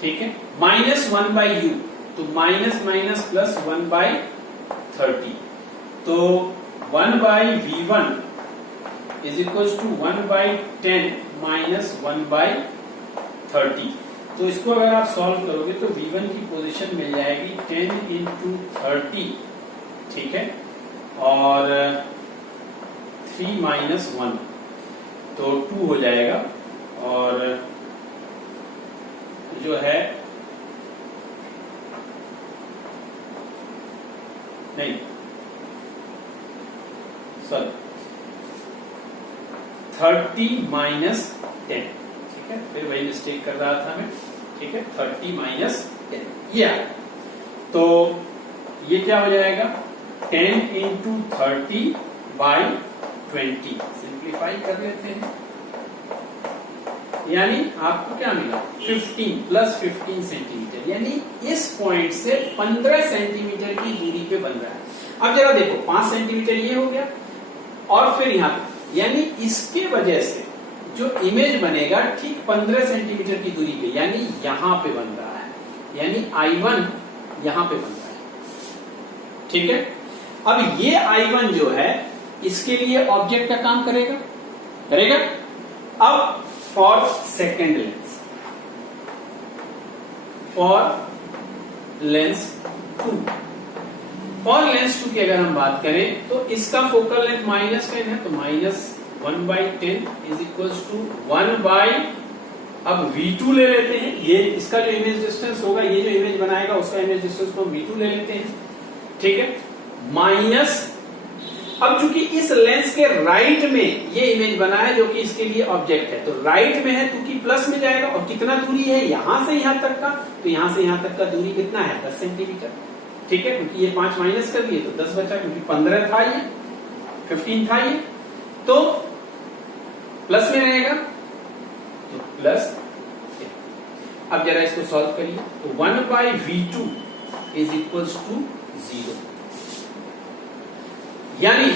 ठीक है। -1/u, तो माइनस माइनस प्लस 1/30, तो 1/v1 is equal to 1/10 minus 1/30। तो इसको अगर आप सॉल्व करोगे तो v1 की पोजीशन मिल जाएगी 10 into 30, ठीक है, और 3 minus 1 तो 2 हो जाएगा, और जो है नहीं सॉरी 30 minus 10, ठीक है, फिर वही मिस्टेक कर रहा था मैं, ठीक है। 30 minus 10 ये आया, तो ये क्या हो जाएगा 10 into 30/20, सिंप्लीफाई कर लेते हैं, यानी आपको क्या मिला 15 प्लस 15 सेंटीमीटर, यानी इस पॉइंट से 15 सेंटीमीटर की दूरी पे बन रहा है। अब जरा देखो 5 सेंटीमीटर ये हो गया और फिर यहां पे, यानी इसके वजह से जो इमेज बनेगा ठीक 15 सेंटीमीटर की दूरी पे, यानी यहां पे बन रहा है, यानी I1 यहां पे बन रहा है, ठीक है। अब ये I1 जो है इसके लिए ऑब्जेक्ट का काम करेगा। अब for second lens, for Lenz 2, for Lenz 2 की अगर हम बात करें तो इसका फोकल लेंथ -10 है, तो -1/10 इज इक्वल टू 1/, अब V2 ले लेते हैं, ये इसका जो इमेज डिस्टेंस होगा, ये जो इमेज बनाएगा उसका इमेज डिस्टेंस को V2 ले लेते हैं, ठीक है, माइनस, अब चूंकि इस लेंस के राइट में ये इमेज बना है जो कि इसके लिए ऑब्जेक्ट है, तो राइट में है क्योंकि प्लस में जाएगा, और कितना दूरी है यहां से यहां तक का, तो यहां से यहां तक का दूरी कितना है 10 सेंटीमीटर, ठीक है, क्योंकि ये 5 माइनस कर दिए तो 10 बचा, क्योंकि 15 था ये, 15 था ये, तो प्लस में रहेगा, तो प्लस। अब जरा इसको सॉल्व करिए, तो 1/v2 इज इक्वल टू 0, यानी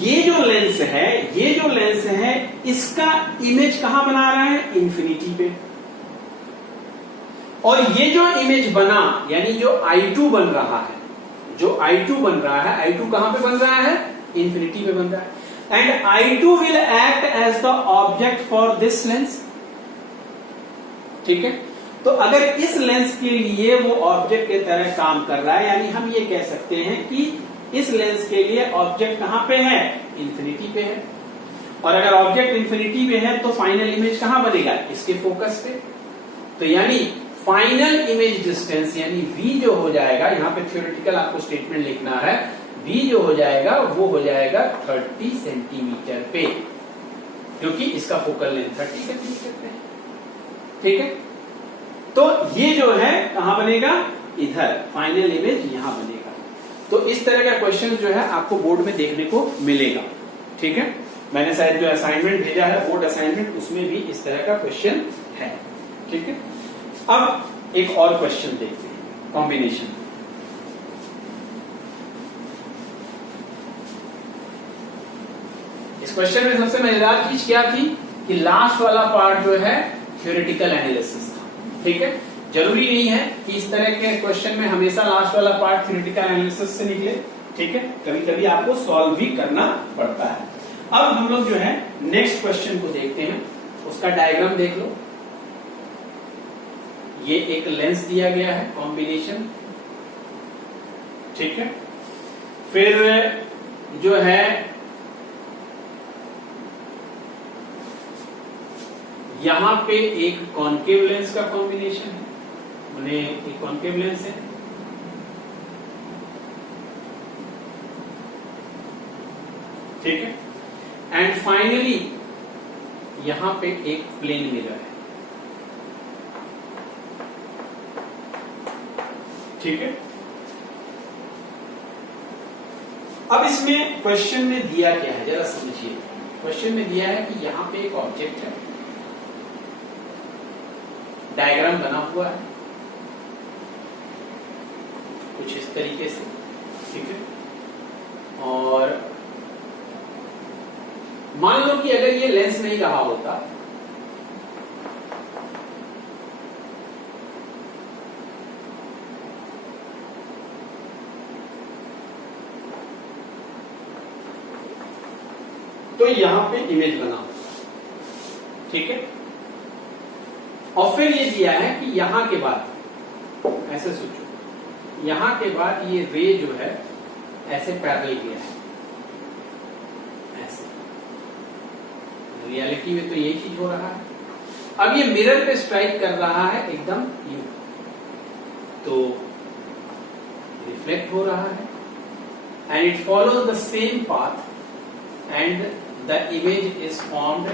ये जो लेंस है, ये जो लेंस है इसका इमेज कहां बना रहा है, इंफिनिटी पे, और ये जो इमेज बना, यानी जो I2 बन रहा है, जो I2 बन रहा है, I2 कहां पे बन रहा है, इंफिनिटी पे बन रहा है, and I2 will act as the object for this lens, ठीक है। तो अगर इस लेंस के लिए वो ऑब्जेक्ट की तरह काम कर रहा है, यानी हम ये कह सकते हैं कि इस लेंस के लिए ऑब्जेक्ट कहां पे है, इंफिनिटी पे है, और अगर ऑब्जेक्ट इंफिनिटी पे है तो फाइनल इमेज कहां बनेगा, इसके फोकस पे, तो यानी फाइनल इमेज डिस्टेंस यानी V जो हो जाएगा, यहां पे थ्योरेटिकल आपको स्टेटमेंट लिखना है, V जो हो जाएगा वो हो जाएगा 30 सेंटीमीटर पे, क्योंकि इसका फोकल लेंथ 30 सेंटीमीटर पे है, ठीक है। तो ये जो है कहां बनेगा, इधर, फाइनल इमेज यहां बनेगा। तो इस तरह का क्वेश्चन जो है आपको बोर्ड में देखने को मिलेगा, ठीक है। मैंने शायद जो असाइनमेंट भेजा है, बोर्ड असाइनमेंट, उसमें भी इस तरह का क्वेश्चन है, ठीक है। अब एक और क्वेश्चन देखते हैं कॉम्बिनेशन। इस क्वेश्चन में सबसे मजेदार चीज क्या थी कि लास्ट वाला पार्ट जो है थ्योरेटिकल एनालिसिस था। ठीक है, जरूरी नहीं है कि इस तरह के क्वेश्चन में हमेशा लास्ट वाला पार्ट थ्योरेटिकल एनालिसिस से निकले। ठीक है, कभी कभी आपको सॉल्व भी करना पड़ता है। अब हम लोग जो है नेक्स्ट क्वेश्चन को देखते हैं। उसका डायग्राम देख लो। ये एक लेंस दिया गया है, कॉम्बिनेशन। ठीक है, फिर जो है यहां पे एक कॉन्केव लेंस का कॉम्बिनेशन है, मैंने एक कॉन्केव लेंस है। ठीक है, एंड फाइनली यहां पे एक प्लेन मिरर है। ठीक है, अब इसमें क्वेश्चन में दिया क्या है जरा समझिए। क्वेश्चन में दिया है कि यहां पे एक ऑब्जेक्ट है, डायग्राम बना हुआ है कुछ इस तरीके से। ठीक है, और मान लो कि अगर ये लेंस नहीं रहा होता तो यहां पे इमेज बना होता। ठीक है, और फिर ये दिया है कि यहां के बाद ऐसे सोचो, यहां के बाद ये रे जो है ऐसे पैरेलल गया है, ऐसे। रियलिटी में तो यही चीज हो रहा है। अब ये मिरर पे स्ट्राइक कर रहा है एकदम यूं, तो रिफ्लेक्ट हो रहा है and it follows the same path and the image is formed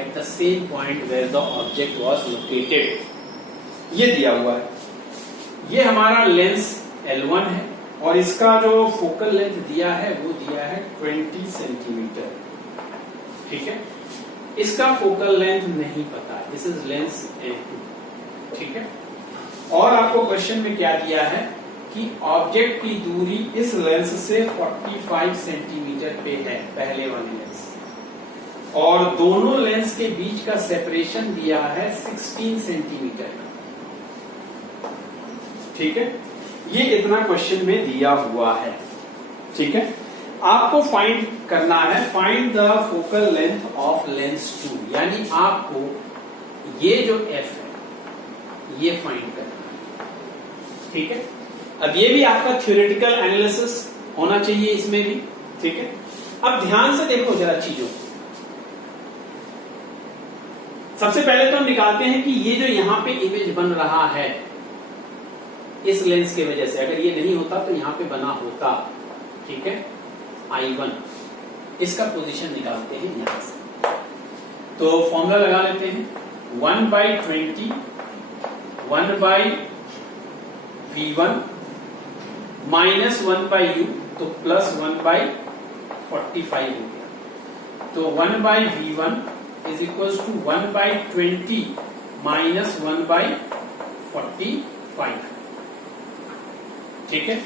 at the same point where the object was located। ये दिया हुआ है, ये हमारा लेंस L1 है और इसका जो फोकल लेंथ दिया है वो दिया है 20 सेंटीमीटर। ठीक है, इसका फोकल लेंथ नहीं पता, दिस इज लेंस L2। ठीक है, और आपको क्वेश्चन में क्या दिया है कि ऑब्जेक्ट की दूरी इस लेंस से 45 सेंटीमीटर पे है, पहले वाले लेंस, और दोनों लेंस के बीच का सेपरेशन दिया है 16 सेंटीमीटर। ठीक है, ये इतना क्वेश्चन में दिया हुआ है। ठीक है, आपको फाइंड करना है, find the focal length of lens 2, यानी आपको ये जो f है ये फाइंड करना है। ठीक है, अब ये भी आपका थ्योरेटिकल एनालिसिस होना चाहिए इसमें भी। ठीक है, अब ध्यान से देखो जरा चीजों। सबसे पहले तो हम निकालते हैं कि ये जो यहां पे इमेज बन रहा है इस लेंस की वजह से, अगर ये नहीं होता तो यहां पे बना होता। ठीक है, I1, इसका पोजीशन निकालते हैं यहां से। तो फॉर्मूला लगा लेते हैं, 1/20 1/V1 माइनस 1/U, तो प्लस 1/45 हो गया। तो 1/V1 is equals to 1/20 minus 1/45। ठीक है,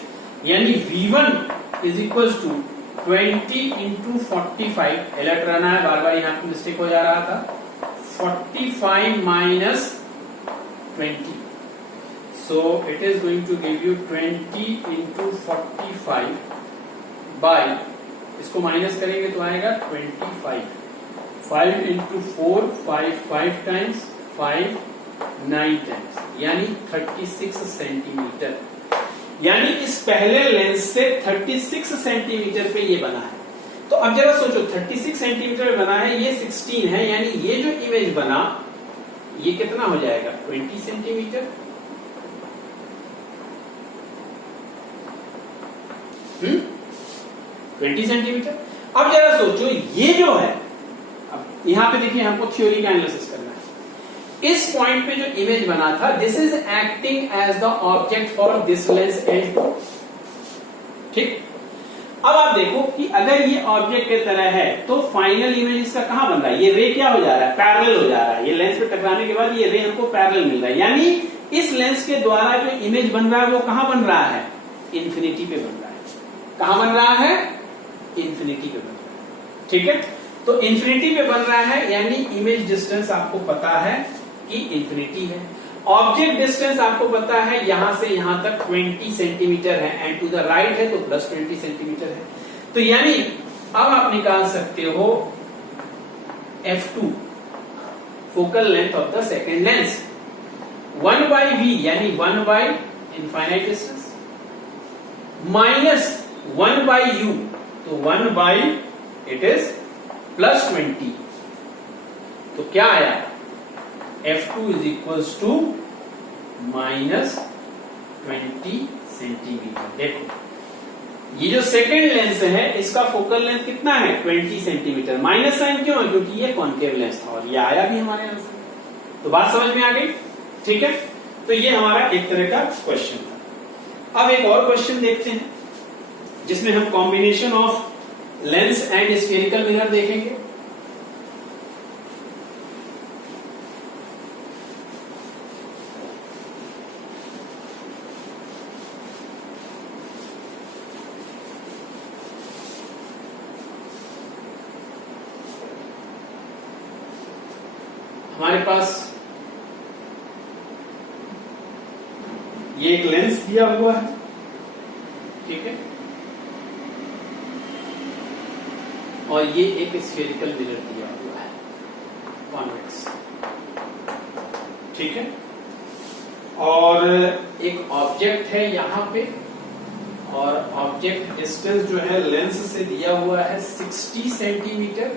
यानी V1 is equals to 20 into 45, alert रहना है, बार बार यहां पे मिस्टेक हो जा रहा था, 45 minus 20, so it is going to give you 20 into 45 by, इसको माइनस करेंगे तो आएगा 25, 5 into 4 5 times 5 9 times, यानी 36 सेंटीमीटर। यानी इस पहले लेंस से 36 सेंटीमीटर पे ये बना है। तो अब जरा सोचो, 36 सेंटीमीटर पे बना है, ये 16 है, यानी ये जो इमेज बना ये कितना हो जाएगा, 20 सेंटीमीटर। 20 सेंटीमीटर। अब जरा सोचो, ये जो है, यहां पे देखिए हमको थ्योरी का एनालिसिस करना है। इस पॉइंट पे जो इमेज बना था, this is acting as the object for this lens L2। ठीक, अब आप देखो कि अगर ये ऑब्जेक्ट की तरह है तो फाइनल इमेज इसका कहां बन रहा है, ये रे क्या हो जा रहा है, पैरेलल हो जा रहा है। ये लेंस पे टकराने के बाद ये रे हमको पैरेलल मिल रहा है, यानी इस लेंस के द्वारा जो इमेज बन रहा है वो कहां बन रहा है? इंफिनिटी पे बन रहा है। कहां बन रहा है? इंफिनिटी पे बन रहा है। ठीक है, तो इंफिनिटी पे बन रहा है यानी इमेज डिस्टेंस आपको पता है कि इंफिनिटी है। ऑब्जेक्ट डिस्टेंस आपको पता है यहां से यहां तक 20 सेंटीमीटर है एंड टू द राइट है तो प्लस 20 सेंटीमीटर है। तो यानी अब आप निकाल सकते हो f2 focal length of the second lens 1 by v यानी 1 by infinite distance minus 1 by u तो 1 by इट इज प्लस 20। तो क्या आया? f2 is equals to minus 20 centimetre. देखो ये जो सेकेंड लेंस है इसका फोकल लेंथ कितना है? 20 सेंटीमीटर। माइनस साइन क्यों है? क्योंकि ये कॉन्केव लेंस था और ये आया भी हमारे आंसर। तो बात समझ में आ गई? ठीक है, तो ये हमारा एक तरह का क्वेश्चन था। अब एक और क्वेश्चन देखते हैं जिसमें हम combination of lens and spherical mirror देखेंगे। हमारे पास ये एक लेंस दिया हुआ है, ठीक है, और ये एक स्फेरिकल मिरर दिया हुआ है कॉन्वेक्स, ठीक है, और एक ऑब्जेक्ट है यहां पे और ऑब्जेक्ट डिस्टेंस जो है लेंस से दिया हुआ है 60 सेंटीमीटर।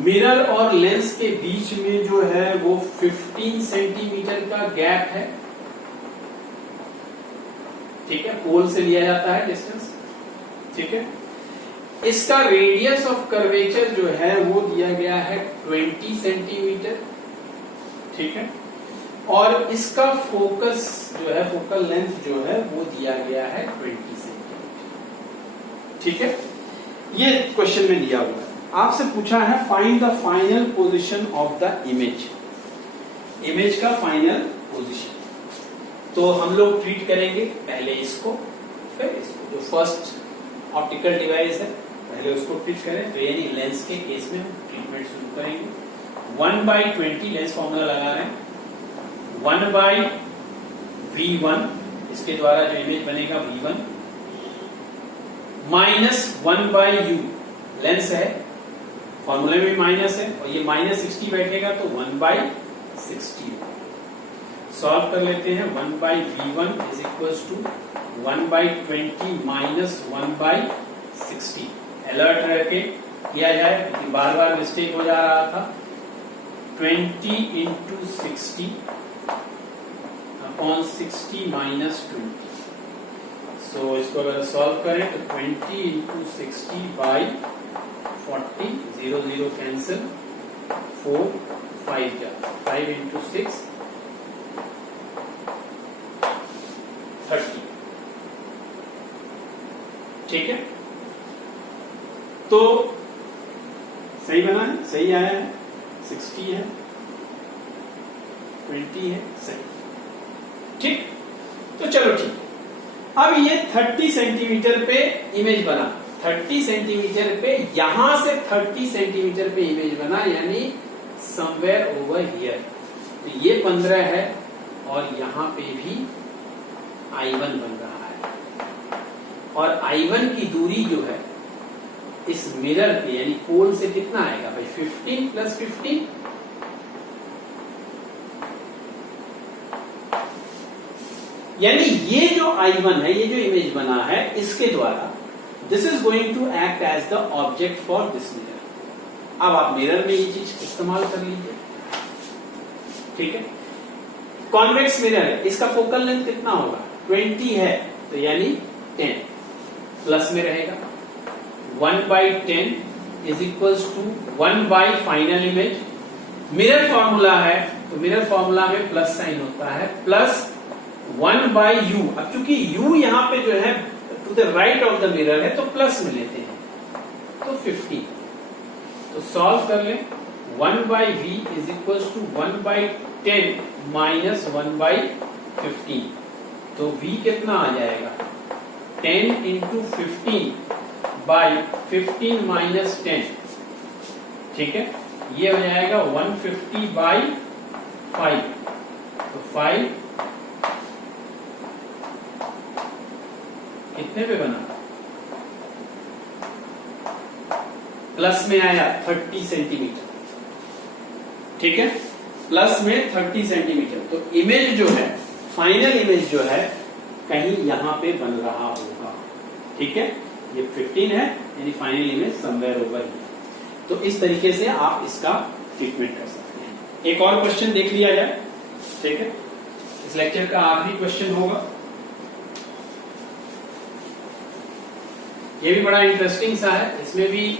मिरर और लेंस के बीच में जो है वो 15 सेंटीमीटर का गैप है, ठीक है, पोल से लिया जाता है डिस्टेंस, ठीक है। इसका रेडियस ऑफ कर्वेचर जो है वो दिया गया है 20 सेंटीमीटर, ठीक है, और इसका फोकस जो है फोकल लेंथ जो है वो दिया गया है 20 सेंटीमीटर, ठीक है। ये क्वेश्चन में दिया हुआ है। आपसे पूछा है find the final position of the image, image का फाइनल पोजीशन। तो हम लोग ट्रीट करेंगे पहले इसको फिर इसको। जो फर्स्ट ऑप्टिकल डिवाइस है पहले उसको ट्रीट करें, तो यानी लेंस के केस में हम ट्रीटमेंट शुरू करेंगे। 1/20 लेंस फॉर्मूला लगा रहे हैं, 1/v1 इसके द्वारा जो इमेज बनेगा v1 माइनस 1/u लेंस है, फॉर्मूले में माइनस है और ये -60 बैठेगा तो 1/60। सॉल्व कर लेते हैं। 1/v1 is equals to 1/20 minus 1/60। Alert रह के किया जाए क्योंकि बार बार मिस्टेक हो जा रहा था। 20 इंटू 60 अपॉन 60 माइनस 20। सो इसको अगर सॉल्व करें तो 20 इंटू 60 बाई 40, 0 0 कैंसिल, 4 5 जा 5 इंटू 6 30, ठीक है। तो सही बना है, सही आया है, 60 है, 20 है, सही, ठीक। तो चलो ठीक, अब ये 30 सेंटीमीटर पे इमेज बना, 30 सेंटीमीटर पे, यहां से 30 सेंटीमीटर पे इमेज बना यानी समवेयर ओवर हियर। तो ये 15 है और यहां पे भी I1 बन रहा है और I1 की दूरी जो है इस मिरर पे यानी पोल से कितना आएगा भाई? 15 प्लस 15, यानी ये जो I1 है, ये जो इमेज बना है इसके द्वारा this is going to act as the object for this mirror. अब आप मिरर में ये चीज इस्तेमाल कर लीजिए, ठीक है। कॉन्वेक्स मिरर है, इसका फोकल लेंथ कितना होगा? 20 है तो यानी 10 प्लस में रहेगा 1/10 is equals to 1 by final image. Mirror formula है तो मिरर फॉर्मूला में प्लस साइन होता है, प्लस 1/u। अब चूंकि u यहां पे जो है to the right of the mirror है तो प्लस में लेते हैं, तो 50। तो सॉल्व कर लें, 1/v is equal to 1/10 minus 1/15। तो v कितना आ जाएगा 10 इंटू 15/15 माइनस 10, ठीक है, ये हो जाएगा 150/5। तो 5 कितने पे बना, प्लस में आया 30 सेंटीमीटर, ठीक है, प्लस में 30 सेंटीमीटर। तो इमेज जो है, फाइनल इमेज जो है कहीं यहां पे बन रहा होगा, ठीक है, ये 15 है यानी final image somewhere over here. तो इस तरीके से आप इसका ट्रीटमेंट कर सकते हैं। एक और क्वेश्चन देख लिया जाए, ठीक है, इस लेक्चर का आखिरी क्वेश्चन होगा। ये भी बड़ा इंटरेस्टिंग सा है, इसमें भी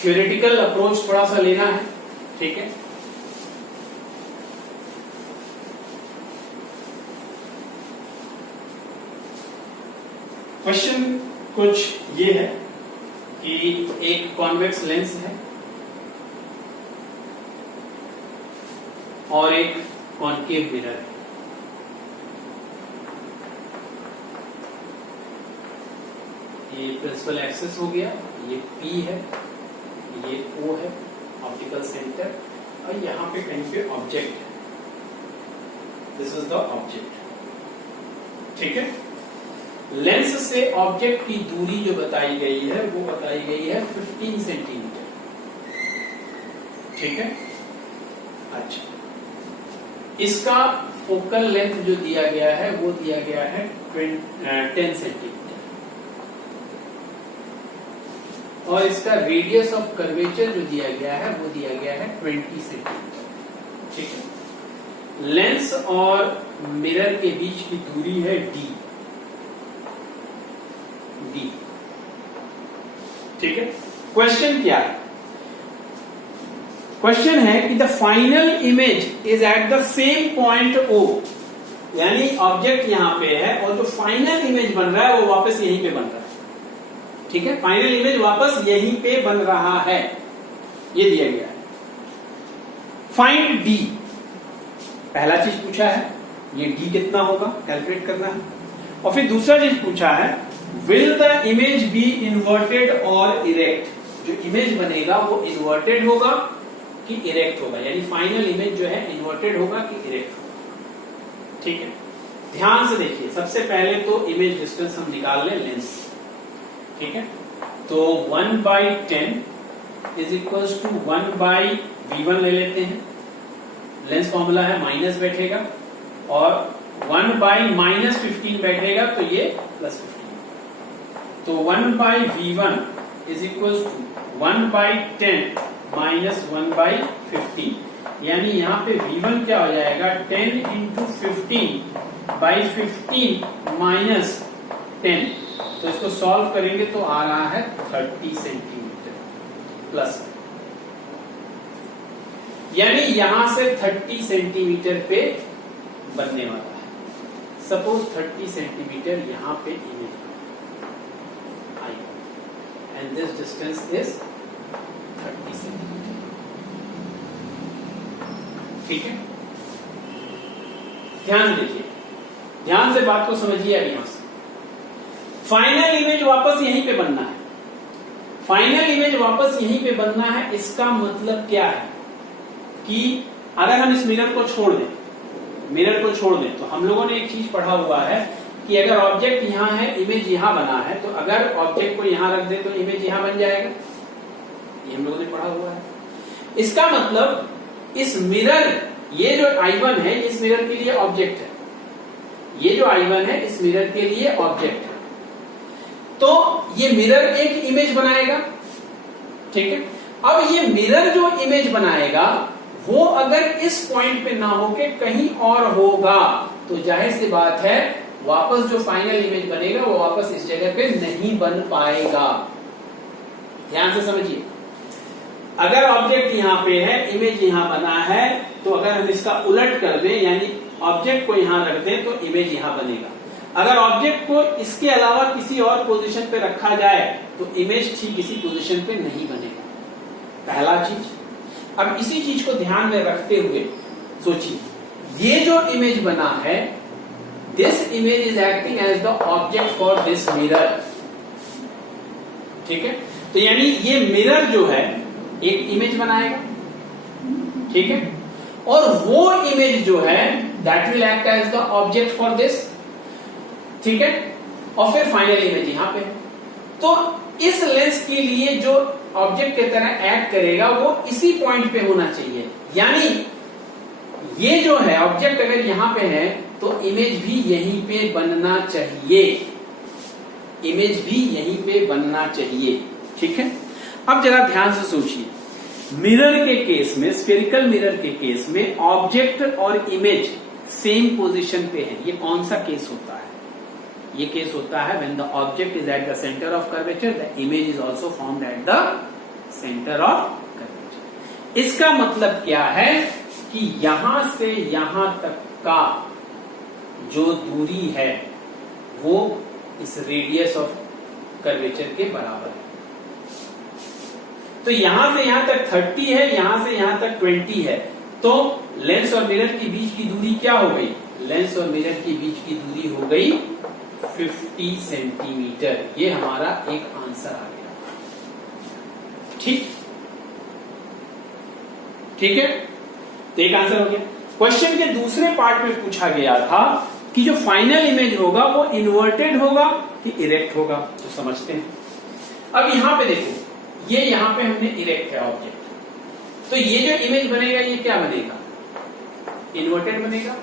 थ्योरेटिकल अप्रोच थोड़ा सा लेना है, ठीक है। क्वेश्चन कुछ ये है कि एक कॉन्वेक्स लेंस है और एक कॉनकेव मिरर है। ये प्रिंसिपल एक्सिस हो गया, ये P है, ये O है ऑप्टिकल सेंटर, और यहां पे कहीं पे ऑब्जेक्ट है, दिस इज द ऑब्जेक्ट, ठीक है। लेंस से ऑब्जेक्ट की दूरी जो बताई गई है वो बताई गई है 15 सेंटीमीटर, ठीक है। अच्छा, इसका फोकल लेंथ जो दिया गया है वो दिया गया है 10 सेंटीमीटर, और इसका रेडियस ऑफ कर्वेचर जो दिया गया है वो दिया गया है 20 सेंटीमीटर, ठीक है। लेंस और मिरर के बीच की दूरी है d, ठीक है। क्वेश्चन क्या है, क्वेश्चन है कि the final image is at the same point O, यानी ऑब्जेक्ट यहां पे है और जो फाइनल इमेज बन रहा है वो वापस यहीं पे बन रहा है, ठीक है, फाइनल इमेज वापस यहीं पे बन रहा है, ये दिया गया है। फाइंड D, पहला चीज पूछा है, ये D कितना होगा कैलकुलेट करना है, और फिर दूसरा चीज पूछा है will the image be inverted और इरेक्ट, जो इमेज बनेगा वो इन्वर्टेड होगा कि इरेक्ट होगा, यानी फाइनल इमेज जो है इन्वर्टेड होगा कि इरेक्ट होगा, ठीक है। ध्यान से देखिए, सबसे पहले तो इमेज डिस्टेंस हम निकाल लें लेंस, ठीक है। तो 1/10 इज इक्वल टू 1/v1 ले लेते हैं, लेंस फॉर्मूला है माइनस बैठेगा, और 1/-15 बैठेगा तो ये +15, तो 1/v1 is equal to 1/10 minus 1/15, यानी यहां पे v1 क्या हो जाएगा 10 इंटू 15/15 माइनस 10, तो इसको सॉल्व करेंगे तो आ रहा है 30 सेंटीमीटर प्लस, यानी यहां से 30 सेंटीमीटर पे बनने वाला है। सपोज 30 सेंटीमीटर यहां पे इमेज आएगा and this distance is 30 centimetre, ठीक है। ध्यान से देखिए, ध्यान से बात को समझिए। अब यहां से फाइनल इमेज वापस यहीं पे बनना है, फाइनल इमेज वापस यहीं पे बनना है। इसका मतलब क्या है कि अगर हम इस मिरर को छोड़ दें, मिरर को छोड़ दें, तो हम लोगों ने एक चीज पढ़ा हुआ है कि अगर ऑब्जेक्ट यहां है, इमेज यहां बना है, तो अगर ऑब्जेक्ट को यहां रख दे तो इमेज यहां बन जाएगा, ये हम लोगों ने पढ़ा हुआ है। इसका मतलब इस मिरर, ये जो I1 है इस मिरर के लिए ऑब्जेक्ट है, ये जो I1 है इस मिरर के लिए ऑब्जेक्ट है, तो ये मिरर एक इमेज बनाएगा, ठीक है। अब ये मिरर जो इमेज बनाएगा वो अगर इस पॉइंट पे ना होके कहीं और होगा, तो जाहिर सी बात है वापस जो फाइनल इमेज बनेगा वो वापस इस जगह पे नहीं बन पाएगा। ध्यान से समझिए, अगर ऑब्जेक्ट यहां पे है, इमेज यहां बना है, तो अगर हम इसका उलट कर दें, यानी ऑब्जेक्ट को यहां रख दें, तो इमेज यहां बनेगा। अगर ऑब्जेक्ट को इसके अलावा किसी और पोजीशन पे रखा जाए तो इमेज ठीक इसी पोजीशन पे नहीं बनेगा, पहला चीज। अब इसी चीज को ध्यान में रखते हुए सोचिए, ये जो इमेज बना है, this image is acting as the object for this mirror. ठीक है, तो यानी ये मिरर जो है एक इमेज बनाएगा, ठीक है, और वो इमेज जो है that will act as the object for this, ठीक है, और फिर फाइनल इमेज यहां पे। तो इस लेंस के लिए जो ऑब्जेक्ट की तरह एक्ट करेगा वो इसी पॉइंट पे होना चाहिए, यानी ये जो है ऑब्जेक्ट अगर यहां पे है तो इमेज भी यहीं पे बनना चाहिए, इमेज भी यहीं पे बनना चाहिए। ठीक है, अब जरा ध्यान से सोचिए, मिरर के केस में, स्फेरिकल मिरर के केस में ऑब्जेक्ट और इमेज सेम पोजीशन पे है। ये कौन सा केस होता है? ये केस होता है when the object is at the centre of curvature, the image is also found at the centre of curvature. इसका मतलब क्या है कि यहां से यहां तक का जो दूरी है वो इस रेडियस ऑफ कर्वेचर के बराबर है। तो यहां से यहां तक 30 है, यहां से यहां तक 20 है, तो लेंस और मिरर के बीच की दूरी क्या हो गई? लेंस और मिरर के बीच की दूरी हो गई 50 सेंटीमीटर। ये हमारा एक आंसर आ गया। ठीक, ठीक है, तो एक आंसर हो गया। क्वेश्चन के दूसरे पार्ट में पूछा गया था कि जो फाइनल इमेज होगा वो इन्वर्टेड होगा कि इरेक्ट होगा, तो समझते हैं। अब यहां पे देखो, ये यहां पे हमने इरेक्ट है ऑब्जेक्ट, तो ये जो इमेज बनेगा ये क्या बनेगा? इन्वर्टेड बनेगा।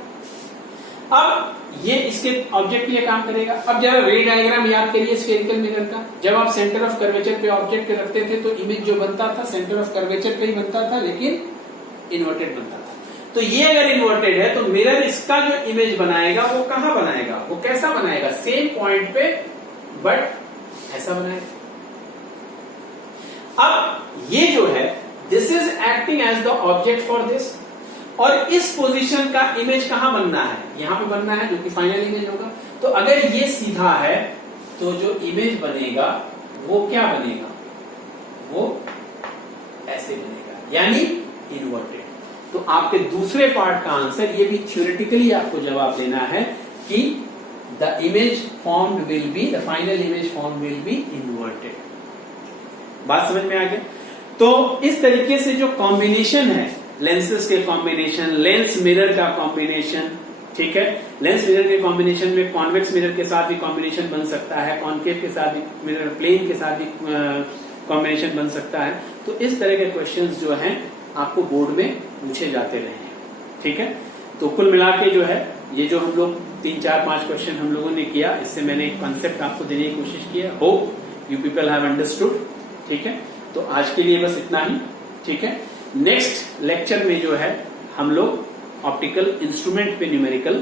अब ये इसके ऑब्जेक्ट के लिए काम करेगा। अब जरा रे डायग्राम याद करिए स्फेरिकल मिरर का। जब आप सेंटर ऑफ कर्वेचर पे ऑब्जेक्ट रखते थे तो इमेज जो बनता था सेंटर ऑफ कर्वेचर पे ही बनता था, लेकिन इन्वर्टेड बनता था। तो ये अगर इन्वर्टेड है तो मिरर इसका जो इमेज बनाएगा वो कहां बनाएगा? वो कैसा बनाएगा? सेम पॉइंट पे, बट ऐसा बनाएगा। अब ये जो है this is acting as the object for this, और इस पोजीशन का इमेज कहां बनना है? यहां पे बनना है, जो कि फाइनल इमेज होगा। तो अगर ये सीधा है तो जो इमेज बनेगा वो क्या बनेगा? वो ऐसे बनेगा, यानी इन्वर्टेड। तो आपके दूसरे पार्ट का आंसर, ये भी थ्योरेटिकली आपको जवाब देना है कि the image formed will be, the final image formed will be inverted. बात समझ में आ गया? तो इस तरीके से जो कॉम्बिनेशन है, लेंसेज के कॉम्बिनेशन, लेंस मिरर का कॉम्बिनेशन, ठीक है, लेंस मिरर के कॉम्बिनेशन में कॉन्वेक्स मिरर के साथ भी कॉम्बिनेशन बन सकता है, कॉन्केव के साथ भी, मिरर प्लेन के साथ भी कॉम्बिनेशन बन सकता है। तो इस तरह के क्वेश्चंस जो हैं आपको बोर्ड में पूछे जाते रहे हैं। ठीक है, तो कुल मिला के जो है ये जो हम लोग 3, 4, 5 क्वेश्चन हम लोगों ने किया, इससे मैंने एक कॉन्सेप्ट आपको देने की कोशिश की है। Hope you people have understood. ठीक है, तो आज के लिए बस इतना ही। ठीक है, नेक्स्ट लेक्चर में जो है हम लोग ऑप्टिकल इंस्ट्रूमेंट पे न्यूमेरिकल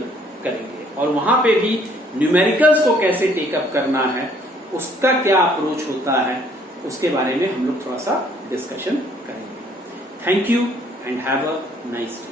करेंगे, और वहां पे भी न्यूमेरिकल्स को कैसे टेकअप करना है, उसका क्या अप्रोच होता है, उसके बारे में हम लोग थोड़ा सा डिस्कशन करेंगे। Thank you and have a nice day.